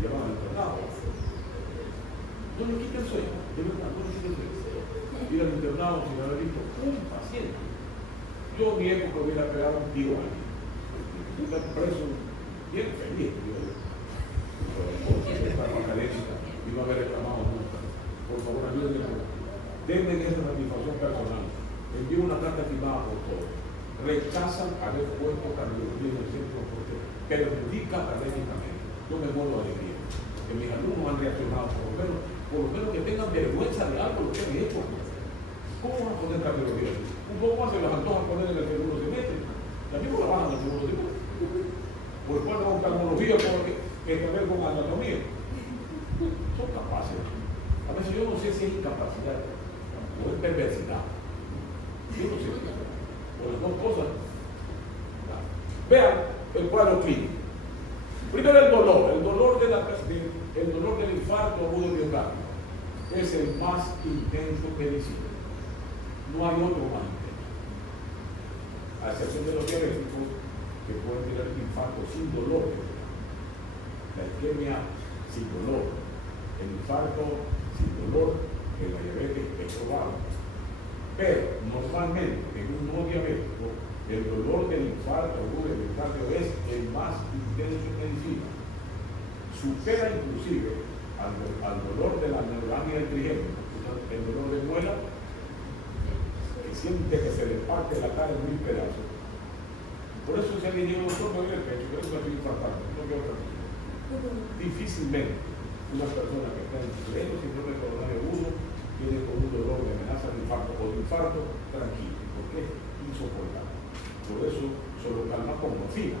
Ya van al internado. No le quiten sueño, de verdad, no le quiten sueño. Ir al internado sin haber visto un paciente. Yo en mi época hubiera pegado un tiro a alguien. Estar preso bien feliz, porque esta académica y no haber reclamado nunca. Por favor, ayúdenme. Denme esa satisfacción personal. Envío una carta firmada por todos. Rechazan haber puesto cardiología en el centro porque perjudica académicamente. Yo me muero de alegría. Que mis alumnos han reaccionado, por lo menos que tengan vergüenza de algo lo que han hecho. ¿Cómo van a poner cardiología? Un poco más se las antojan poner en el segundo semestre. También lo bajan al segundo semestre. Por el cual no cardiología porque tiene que ver con anatomía. Son capaces. A veces yo no sé si es incapacidad o es perversidad. Yo no sé. Por las dos cosas. Vean el cuadro clínico. Primero el dolor del infarto agudo miocardio es el más intenso que medicina. No hay otro más intenso. A excepción de los diabéticos que pueden tener infarto sin dolor. La isquemia sin dolor. El infarto sin dolor en la diabetes es probable. Pero normalmente en un no diabético el dolor del infarto agudo del miocardio es el más intenso en medicina. Supera inclusive al dolor de la neuralgia del trigémino, el dolor de muela, que siente que se le parte la cara en 1000 pedazos. Por eso si alguien llega a un doctor me duele el pecho, pero eso es infartante, no quiero otra cosa. Difícilmente una persona que está en pleno síndrome coronario agudo viene con un dolor de amenaza de infarto o de infarto tranquilo, porque es insoportable. Por eso solo calma con morfina,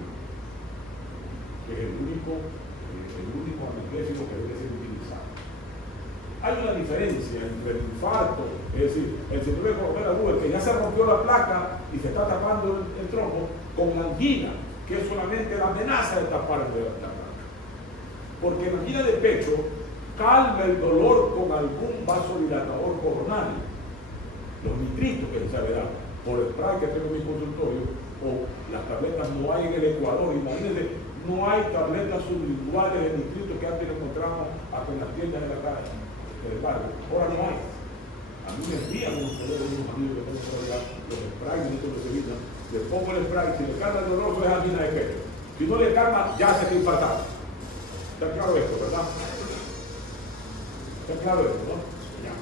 que es el único el único analgésico que debe ser utilizado. Hay una diferencia entre el infarto, es decir, el síndrome de coronel agudo, que ya se rompió la placa y se está tapando el tronco, con la angina, que es solamente la amenaza de tapar la placa. Porque la angina de pecho calma el dolor con algún vasodilatador coronario. Los nitritos que se sabe dar, por el spray que tengo en mi consultorio, o las tabletas no hay en el Ecuador. Imagínense, no hay tabletas sublinguales de nitrito que antes encontramos hasta en las tiendas de la calle, del barrio. Ahora no hay. A mí me envían unos amigos que tengo por allá, los sprays de nitroglicina, le pongo el spray, si le calma el dolor, es angina de pecho. Si no le calma, ya se está infartado. ¿Está claro esto, verdad? ¿Está claro esto, no? Ya.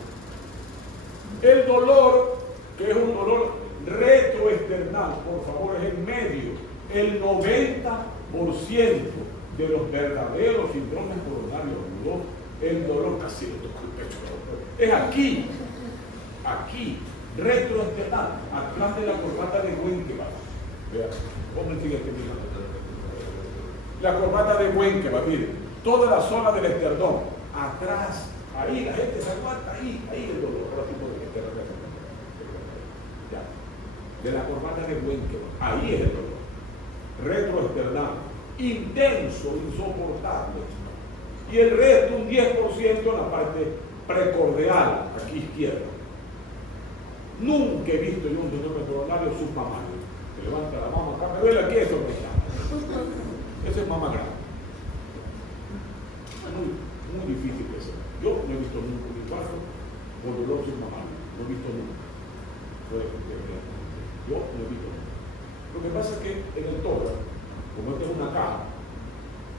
El dolor, que es un dolor retroesternal, por favor, es el medio. El 90% de los verdaderos síndromes coronarios agudos, el dolor casi lo toca el pecho. Es aquí, retroesternal, atrás de la corbata de Wenckebach. Vean, ponme el siguiente video. La corbata de Wenckebach, miren, toda la zona del esternón, atrás, ahí la gente se aguanta, ahí el dolor, por tipo de ya. De la corbata de Wenckebach, ahí es el dolor. Retroesternal, intenso, insoportable. Y el resto, un 10% en la parte precordial, aquí izquierda. Nunca he visto yo un síndrome coronario submamario. Se levanta la mama acá, me duele aquí, eso me llama. Ese es mama grande. Muy difícil que sea. Yo no he visto nunca un infarto con dolor submamario. No he visto nunca. Yo no he visto nunca. Lo que pasa es que en el tórax, como esta es una caja,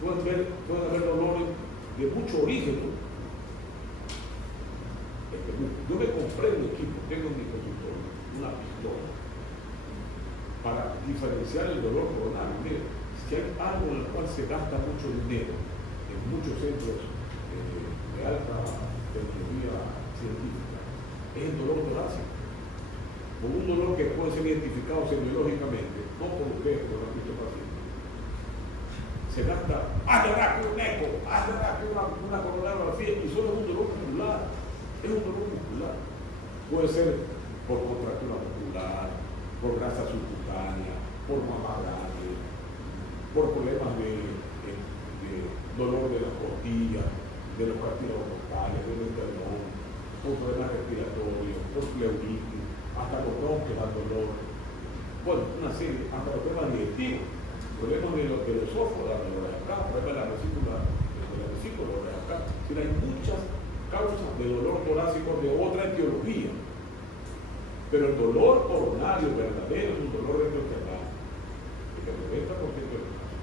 pueden haber dolores de mucho origen. Yo me compré un equipo, tengo en mi consultorio, una pistola, para diferenciar el dolor coronario. Mire, si hay algo en el cual se gasta mucho dinero en muchos centros de alta tecnología científica, es el dolor torácico. Con un dolor que puede ser identificado semiológicamente, no por ustedes, por la paciente. Se gasta, hazle rápido un eco, hazle rápido una coronariografía, y solo es un dolor muscular. Es un dolor muscular. Puede ser por contractura muscular, por grasa subcutánea, por mama grande, por problemas de dolor de las costillas, de los cartílagos costales, del esternón, por problemas respiratorios, por pleuritis, hasta los bronquios al dolor. Bueno, una serie, hasta los problemas digestivos, problemas del esófago, de la dolor de acá, problemas de la vesícula, dolor de acá. Si hay muchas causas de dolor torácico de otra etiología, pero el dolor coronario verdadero es un dolor retroesternal, el 90% de los casos.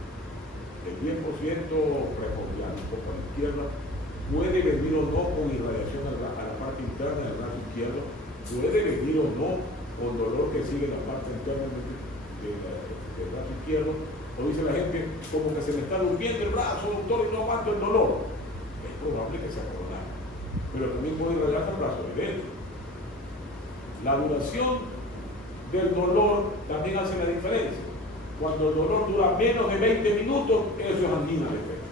El 10% precordial, un poco a la izquierda, puede venir o no con irradiación a la parte interna del brazo izquierdo, puede venir o no con dolor que sigue la parte interna del brazo izquierdo, o dice la gente, como que se me está durmiendo el brazo, doctor, y no aguanto el dolor. Es probable que sea coronario, pero también puede irradiar el brazo derecho. La duración del dolor también hace la diferencia. Cuando el dolor dura menos de 20 minutos, eso es angina de pecho.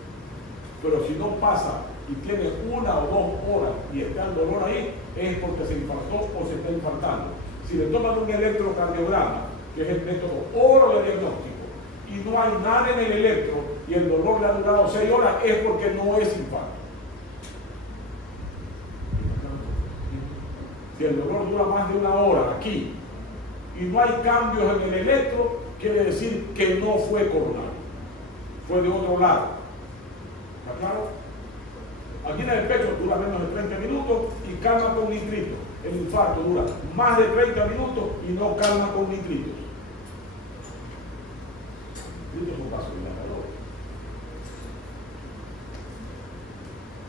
Pero si no pasa y tiene 1 o 2 horas y está el dolor ahí, es porque se infartó o se está infartando. Si le toman un electrocardiograma, que es el método oro de diagnóstico, y no hay nada en el electro y el dolor le ha durado 6 horas, es porque no es infarto. Si el dolor dura más de 1 hora aquí y no hay cambios en el electro, quiere decir que no fue coronario, fue de otro lado. ¿Está claro? Angina del pecho dura menos de 30 minutos y calma con nitritos. El infarto dura más de 30 minutos y no calma con nitritos. Nitritos son vasodilatadores.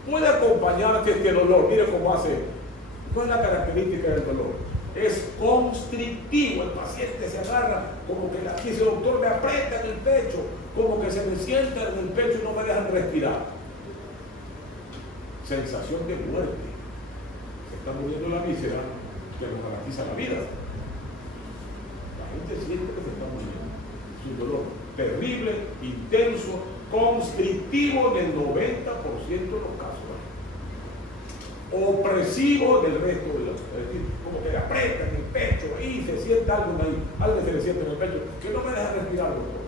Puede acompañarte este dolor. Mire cómo hace. ¿Cuál es la característica del dolor? Es constrictivo. El paciente se agarra como que aquí dice, doctor, me aprieta en el pecho, como que se me sienta en el pecho y no me dejan respirar. Sensación de muerte. Se está muriendo la víscera que nos garantiza la vida. La gente siente que se está muriendo. Es un dolor terrible, intenso, constrictivo en el 90% de los casos, opresivo del resto de los, es decir, como que le aprieta en el pecho, ahí se siente algo ahí, algo se le siente en el pecho, que no me deja respirar, doctor.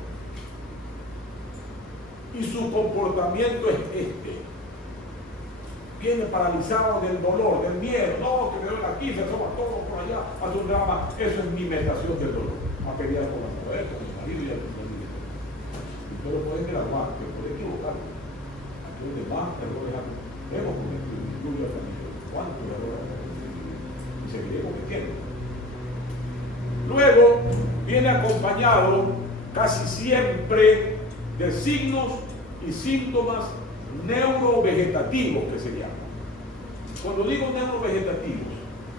Y su comportamiento es este. Viene paralizado del dolor, del miedo, no, que me duele aquí, se toma todo por allá, hace un drama. Eso es mi meditación del dolor. A pelear con la mujer, con el marido y el marido. Y todos pueden grabar, que pueden equivocar. Aquí hay demás errores. Vemos con esto, incluye a familia. ¿Cuántos errores hay? Y seguiré cometiendo. Luego viene acompañado casi siempre de signos y síntomas neurovegetativos, que se llaman. Cuando digo neurovegetativos,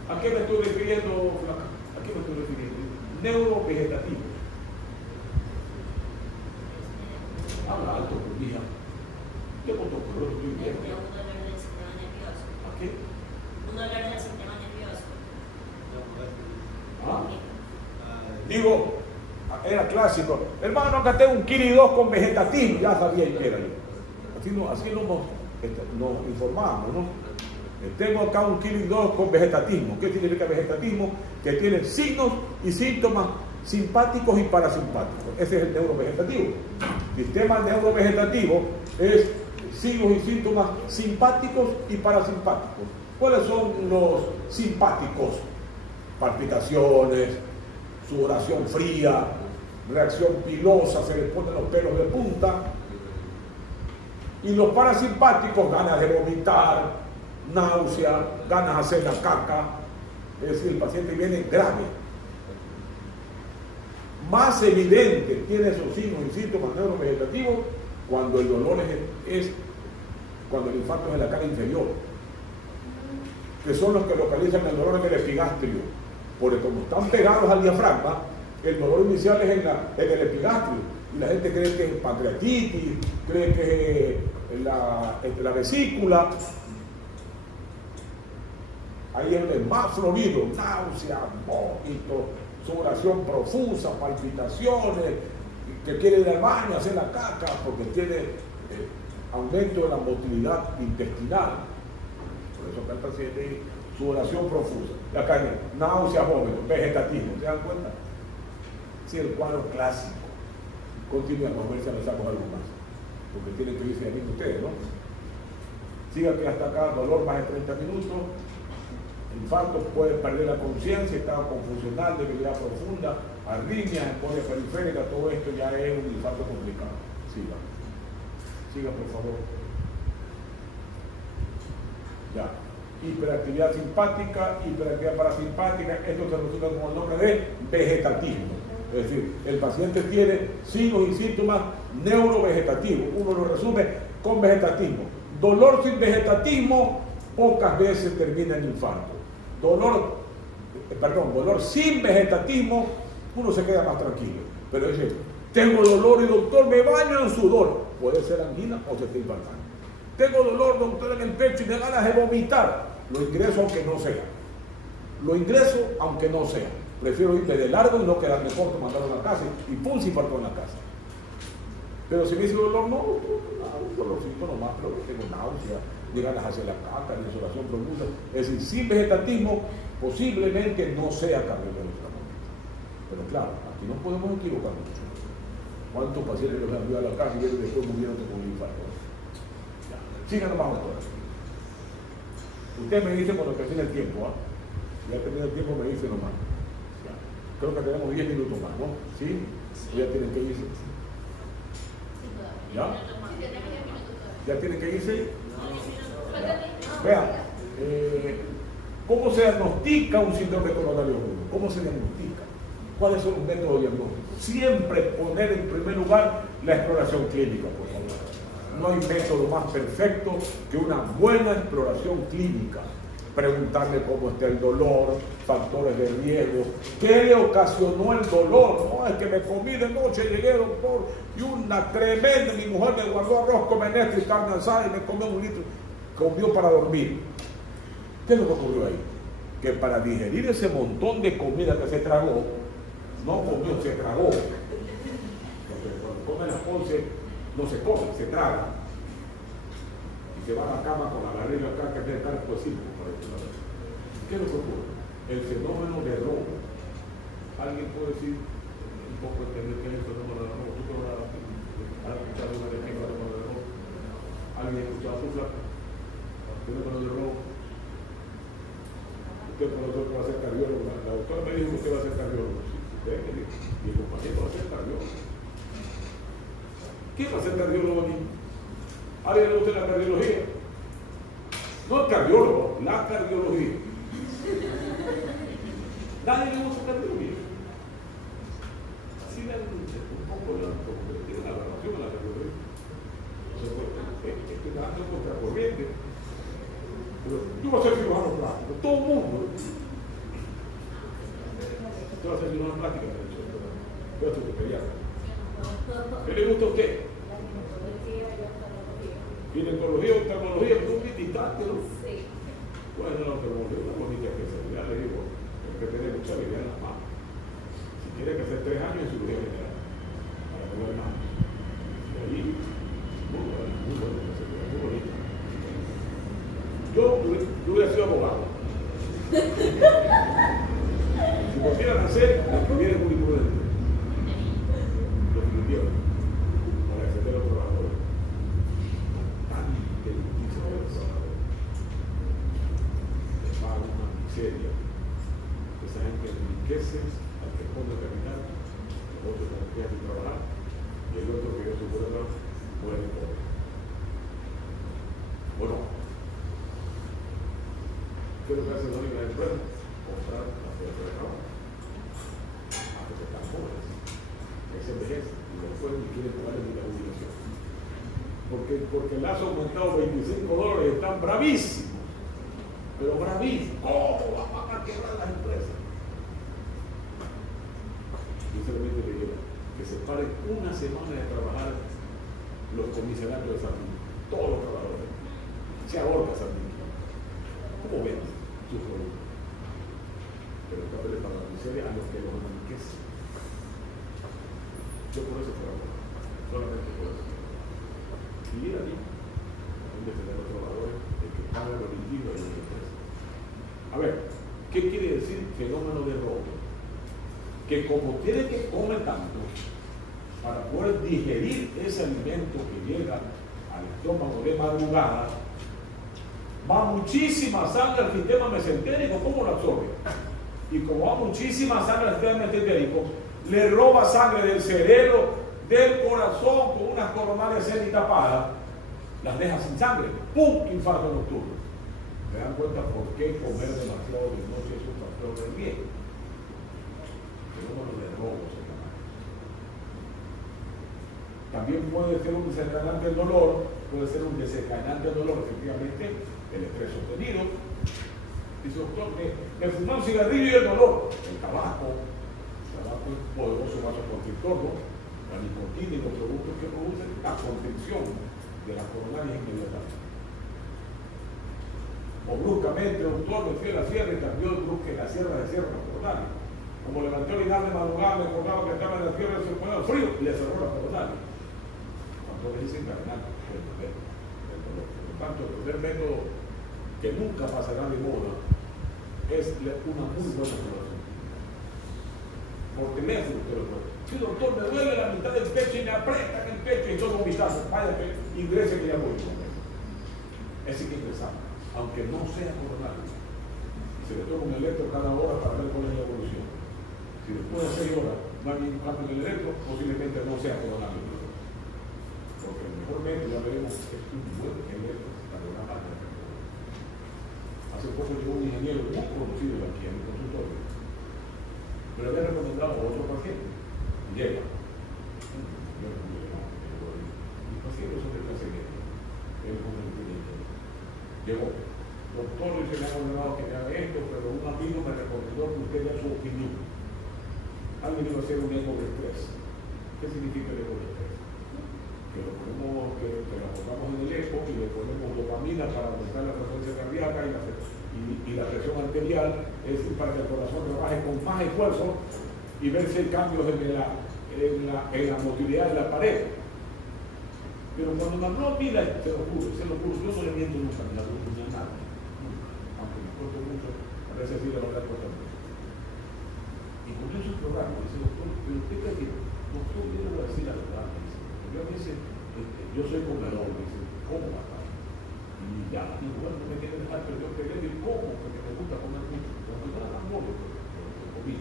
¿a qué me estoy refiriendo, Flaca? ¿A qué me estoy refiriendo? Neurovegetativos. Habla alto, pues, mija. ¿Qué protocolo estoy viendo? Uno hablar del sistema nervioso. ¿A qué? Uno hablar del sistema nervioso. ¿Ah? Digo, era clásico. Hermano, acá tengo un Kili 2 con vegetativo. Ya sabía que era yo. Así nos informamos, ¿no? Tengo acá un Kili 2 con vegetatismo. ¿Qué significa vegetatismo? Que tiene signos y síntomas simpáticos y parasimpáticos. Ese es el neurovegetativo. Sistema neurovegetativo es signos y síntomas simpáticos y parasimpáticos. ¿Cuáles son los simpáticos? Palpitaciones, sudoración fría, reacción pilosa, se le ponen los pelos de punta. Y los parasimpáticos, ganas de vomitar, náusea, ganas de hacer la caca. Es decir, el paciente viene grave. Más evidente tiene esos signos y síntomas neurovegetativos cuando el dolor cuando el infarto es en la cara inferior, que son los que localizan el dolor en el epigastrio, porque como están pegados al diafragma, el dolor inicial es en el epigastrio, y la gente cree que es pancreatitis, cree que es la vesícula. Ahí es el más florido, náusea, vómito, sudoración profusa, palpitaciones, que quiere ir al baño, hacer la caca, porque tiene aumento de la motilidad intestinal. Por eso acá el paciente, sudoración profusa. Y acá hay náusea, vómito, vegetativo, ¿se dan cuenta? Sí, el cuadro clásico. Continuamos a ver si avanzamos algo más, porque tienen que irse a mí ustedes, ¿no? Siga que hasta acá, dolor más de 30 minutos. Infarto, puede perder la conciencia, estado confusional, debilidad profunda, arritmia, embolia periférica, todo esto ya es un infarto complicado. Siga por favor. Ya. Hiperactividad simpática, hiperactividad parasimpática, esto se resulta como el nombre de vegetatismo. Es decir, el paciente tiene signos y síntomas neurovegetativos. Uno lo resume con vegetatismo. Dolor sin vegetatismo pocas veces termina en infarto. Dolor sin vegetatismo, uno se queda más tranquilo. Pero dice, tengo dolor y doctor, me baño en sudor. Puede ser angina o se está infartando. Tengo dolor, doctor, en el pecho y me ganas de vomitar. Lo ingreso aunque no sea. Prefiero irme de largo y no quedarme corto, mandarlo a la casa y pum, se infartó en la casa. Pero si me dice dolor, no, un dolorcito nomás, pero tengo náusea, ni ganas de hacer la caca, ni sudoración profunda. Es decir, sin vegetatismo posiblemente no sea cardiológico. Pero claro, aquí no podemos equivocar mucho. ¿Cuántos pacientes los han enviado a la casa y después murieron con un infarto? Ya. Sigan nomás, doctora. Usted me dice cuando termine el tiempo, ¿ah? Ya termina el tiempo, me dice nomás. Ya. Creo que tenemos 10 minutos más, ¿no? ¿Sí? ¿O ya tienen que irse? ¿Ya? ¿Ya tienen que irse? Vean, ¿cómo se diagnostica un síndrome coronario agudo? ¿Cómo se diagnostica? ¿Cuáles son los métodos diagnósticos? Siempre poner en primer lugar la exploración clínica, por favor. No hay método más perfecto que una buena exploración clínica. Preguntarle cómo está el dolor, factores de riesgo, qué le ocasionó el dolor. No, es que me comí de noche, llegué, doctor, y una tremenda, mi mujer me guardó arroz con menestra y carne asada y me comió un litro, comió para dormir. ¿Qué es lo que ocurrió ahí? Que para digerir ese montón de comida que se tragó, no comió, se tragó. Porque cuando come las 11, no se come, se traga. Y se va a la cama con la barriga acá, que es el carro posible. ¿Qué es lo que ocurre? El fenómeno de robo. ¿Alguien puede decir un poco entender qué es el fenómeno de robo? ¿Tú que has escuchado una vez el fenómeno de robo? ¿Alguien ha escuchado tu flaco? ¿El fenómeno de robo? Usted, profesor, que va a ser cardiólogo. La doctora me dijo que usted va a ser cardiólogo. Sí, usted me dijo. Y el compañero va a ser cardiólogo. ¿Quién va a ser cardiólogo aquí? ¿A alguien le gusta la cardiología? No el cardiólogo, la cardiología. Nadie le gusta cardiología. Así le un poco porque tiene una relación a la cardiología. Entonces, estoy dando contracorriente. Pero yo voy a ser cirujano plástico, todo el mundo. Yo voy a ser cirujano plástico, me ha dicho. Yo estoy peleando. ¿Qué le gusta a usted? Ginecología o oftalmología, es un distante, ¿no? Sí. Bueno, la oftalmología es una bonita especialidad, le digo, hay que tener mucha habilidad en las manos. Si quiere que hacer 3 años en cirugía general, para poner manos. Y ahí, muy buena especialidad, muy bonita. Yo hubiera sido abogado. Si quisieran hacer, me escribieran jurisprudente. Lo escribieron para defender a los trabajadores. Tan inteligencia de los trabajadores. Les pagan una miseria. Esa gente enriquece al que pone capital, los otros que no quieren trabajar, y el otro que yo se puede trabajar, muere pobre. Bueno. ¿Qué es lo que hace la única empresa? Comprar la fuerza de trabajo. Hasta que están jóvenes. Que se envejecen y después ni quieren pagar ni la jubilación. Porque el lazo ha aumentado $25, están bravísimos. Pero bravísimos. ¿Cómo van a quebrar las empresas? Yo solamente le digo que se paren una semana de trabajar los comisarios de San Miguel. Todos los trabajadores. Se ahorca San Miguel. ¿Cómo ven sus productos? Pero el papel es para la miseria a los que los enriquecen. Yo por eso trabajo, solamente por eso. Y ir allí, a defender a los trabajadores, el que paga los litigios de las empresas. A ver, ¿qué quiere decir fenómeno de robo? Que como tiene que comer tanto, para poder digerir ese alimento que llega al estómago de madrugada, va muchísima sangre al sistema mesentérico. ¿Cómo lo absorbe? Y como va muchísima sangre al sistema mesentérico, le roba sangre del cerebro, del corazón, con unas coronarias semitapadas, las deja sin sangre. ¡Pum! Infarto nocturno. ¿Se dan cuenta por qué comer demasiado de noche es un factor de riesgo? Fenómeno de robo se llama. También puede ser un desencadenante del dolor, puede ser un desencadenante del dolor, efectivamente, el estrés sostenido. Dice, doctor, me fumé un cigarrillo y el dolor. El tabaco es poderoso vasoconstrictor, ¿no? La nicotina y los productos que producen la constricción de las coronarias inmediatamente. O bruscamente, doctor, me fui a la sierra y cambió el brusque la sierra de sierra la coronaria. Como levanté a orinar de madrugada, me acordaba que estaba en la sierra, se ponía frío y le cerró la coronaria. Cuando le dicen desencadenante el dolor. Por lo tanto, el primer método que nunca pasará de moda es una muy buena curación. Por teléfono te lo puedo. Sí, doctor, me duele la mitad del pecho y me aprieta en el pecho y todo vomitando. Vaya que ingrese que ya voy con eso. Ese hay que ingresar, aunque no sea coronario. Se le toma un electro cada hora para ver cuál es la evolución. Si después de 6 horas no hay ningún cambio en el electro, posiblemente no sea coronario. Porque el mejor método, ya veremos, es un buen electro para programar. Hace poco llegó un ingeniero muy conocido aquí en mi consultorio. Me lo había recomendado a otro paciente. Y llega. Mis pacientes son de clase media. Él con el cliente. Llegó. Doctor, dice, me ha ordenado que me haga esto, pero un amigo me recomendó que usted dé su opinión. Alguien iba a hacer un eco de estrés. ¿Qué significa el eco de estrés? Que lo ponemos, que lo pongamos en el eco y le ponemos dopamina para aumentar la frecuencia cardíaca y la presión arterial, es decir, para que el corazón trabaje con más esfuerzo y ver si hay cambios en la motilidad de la pared. Pero cuando me habló, mira, se lo juro, yo no le miento nunca ni a uno ni a nadie. Aunque me cueste mucho, a veces sí le va a dar cosas. Y con eso el programa, dice, doctor, pero usted qué dice, doctor, yo le voy a decir la verdad, me dice, yo a veces, yo soy comedor, me dice, ¿cómo matar? Y ya, digo, bueno, no me quiere dejar, pero yo quería decir, ¿cómo? Porque me gusta comer mucho. Cuando yo era amor, lo comí.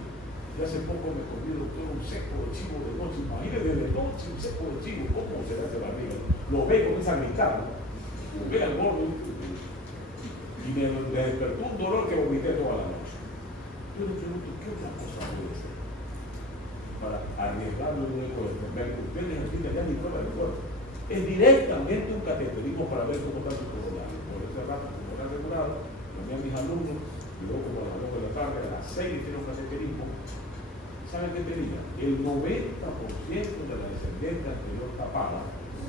Y hace poco me comí, doctor, un seco de chivo de noche. Imagínese de noche un seco de chivo, ¿cómo se le hace la barriga? Lo ve, comienza a gritar, lo ve al gordo y me despertó un dolor que vomité toda la noche. Yo le pregunto, ¿qué otra cosa puede ser para arriesgarlo en un eco de enfermero? Usted necesita ya ni fuera del cuerpo. Es directamente un cateterismo para ver cómo está su coronario. Por ese rato, como está regulado, llamé a mis alumnos, y luego como a las 2 de la tarde, a las 6 hicieron cateterismo. ¿Saben qué te diga? El 90% de la descendencia anterior tapada,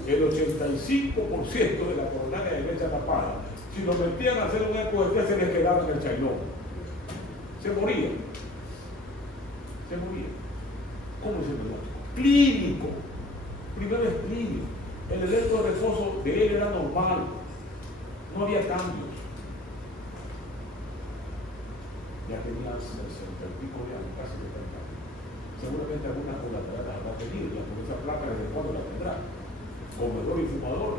el 85% de la coronaria derecha tapada, si lo metían a hacer un eco de fe, se les quedaba en el chainón. Se moría. Se moría. ¿Cómo es el diagnóstico? Clínico. Primero es clínico. El electro de reposo de él era normal. No había cambios. Ya tenía 60 y pico de años, casi 70 años. Seguramente alguna colateral habrá tenido, ya con esa placa desde cuándo la tendrá. Comedor y fumador.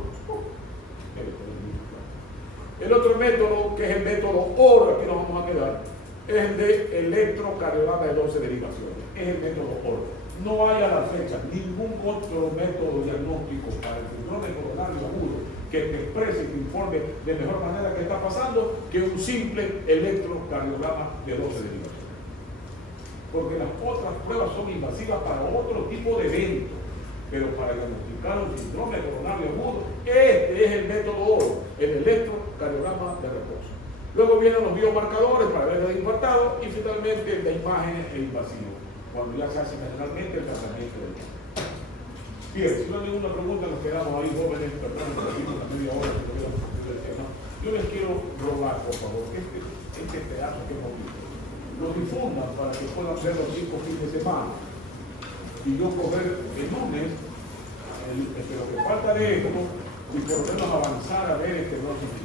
El otro método, que es el método OR, aquí nos vamos a quedar, es el de electrocardiograma de 12 derivaciones. Es el método OR. No hay a la fecha ningún otro método diagnóstico para el síndrome coronario agudo que te exprese y te informe de mejor manera qué está pasando que un simple electrocardiograma de 12 derivaciones. Porque las otras pruebas son invasivas para otro tipo de eventos, pero para diagnosticar un síndrome coronario agudo, este es el método OR, el electrocardiograma de reposo. Luego vienen los biomarcadores para ver el infartado y finalmente el de imágenes e invasivo, cuando ya se hace generalmente el tratamiento del cáncer. Bien, si no hay ninguna pregunta, nos quedamos ahí jóvenes, perdón, la media hora que tuvieron el tema. Yo les quiero rogar, por favor, que este pedazo que hemos visto lo difundan para que puedan ver los 5 fines de semana. Y yo coger el lunes, lo que falta de esto, y por lo menos avanzar a ver este próximo.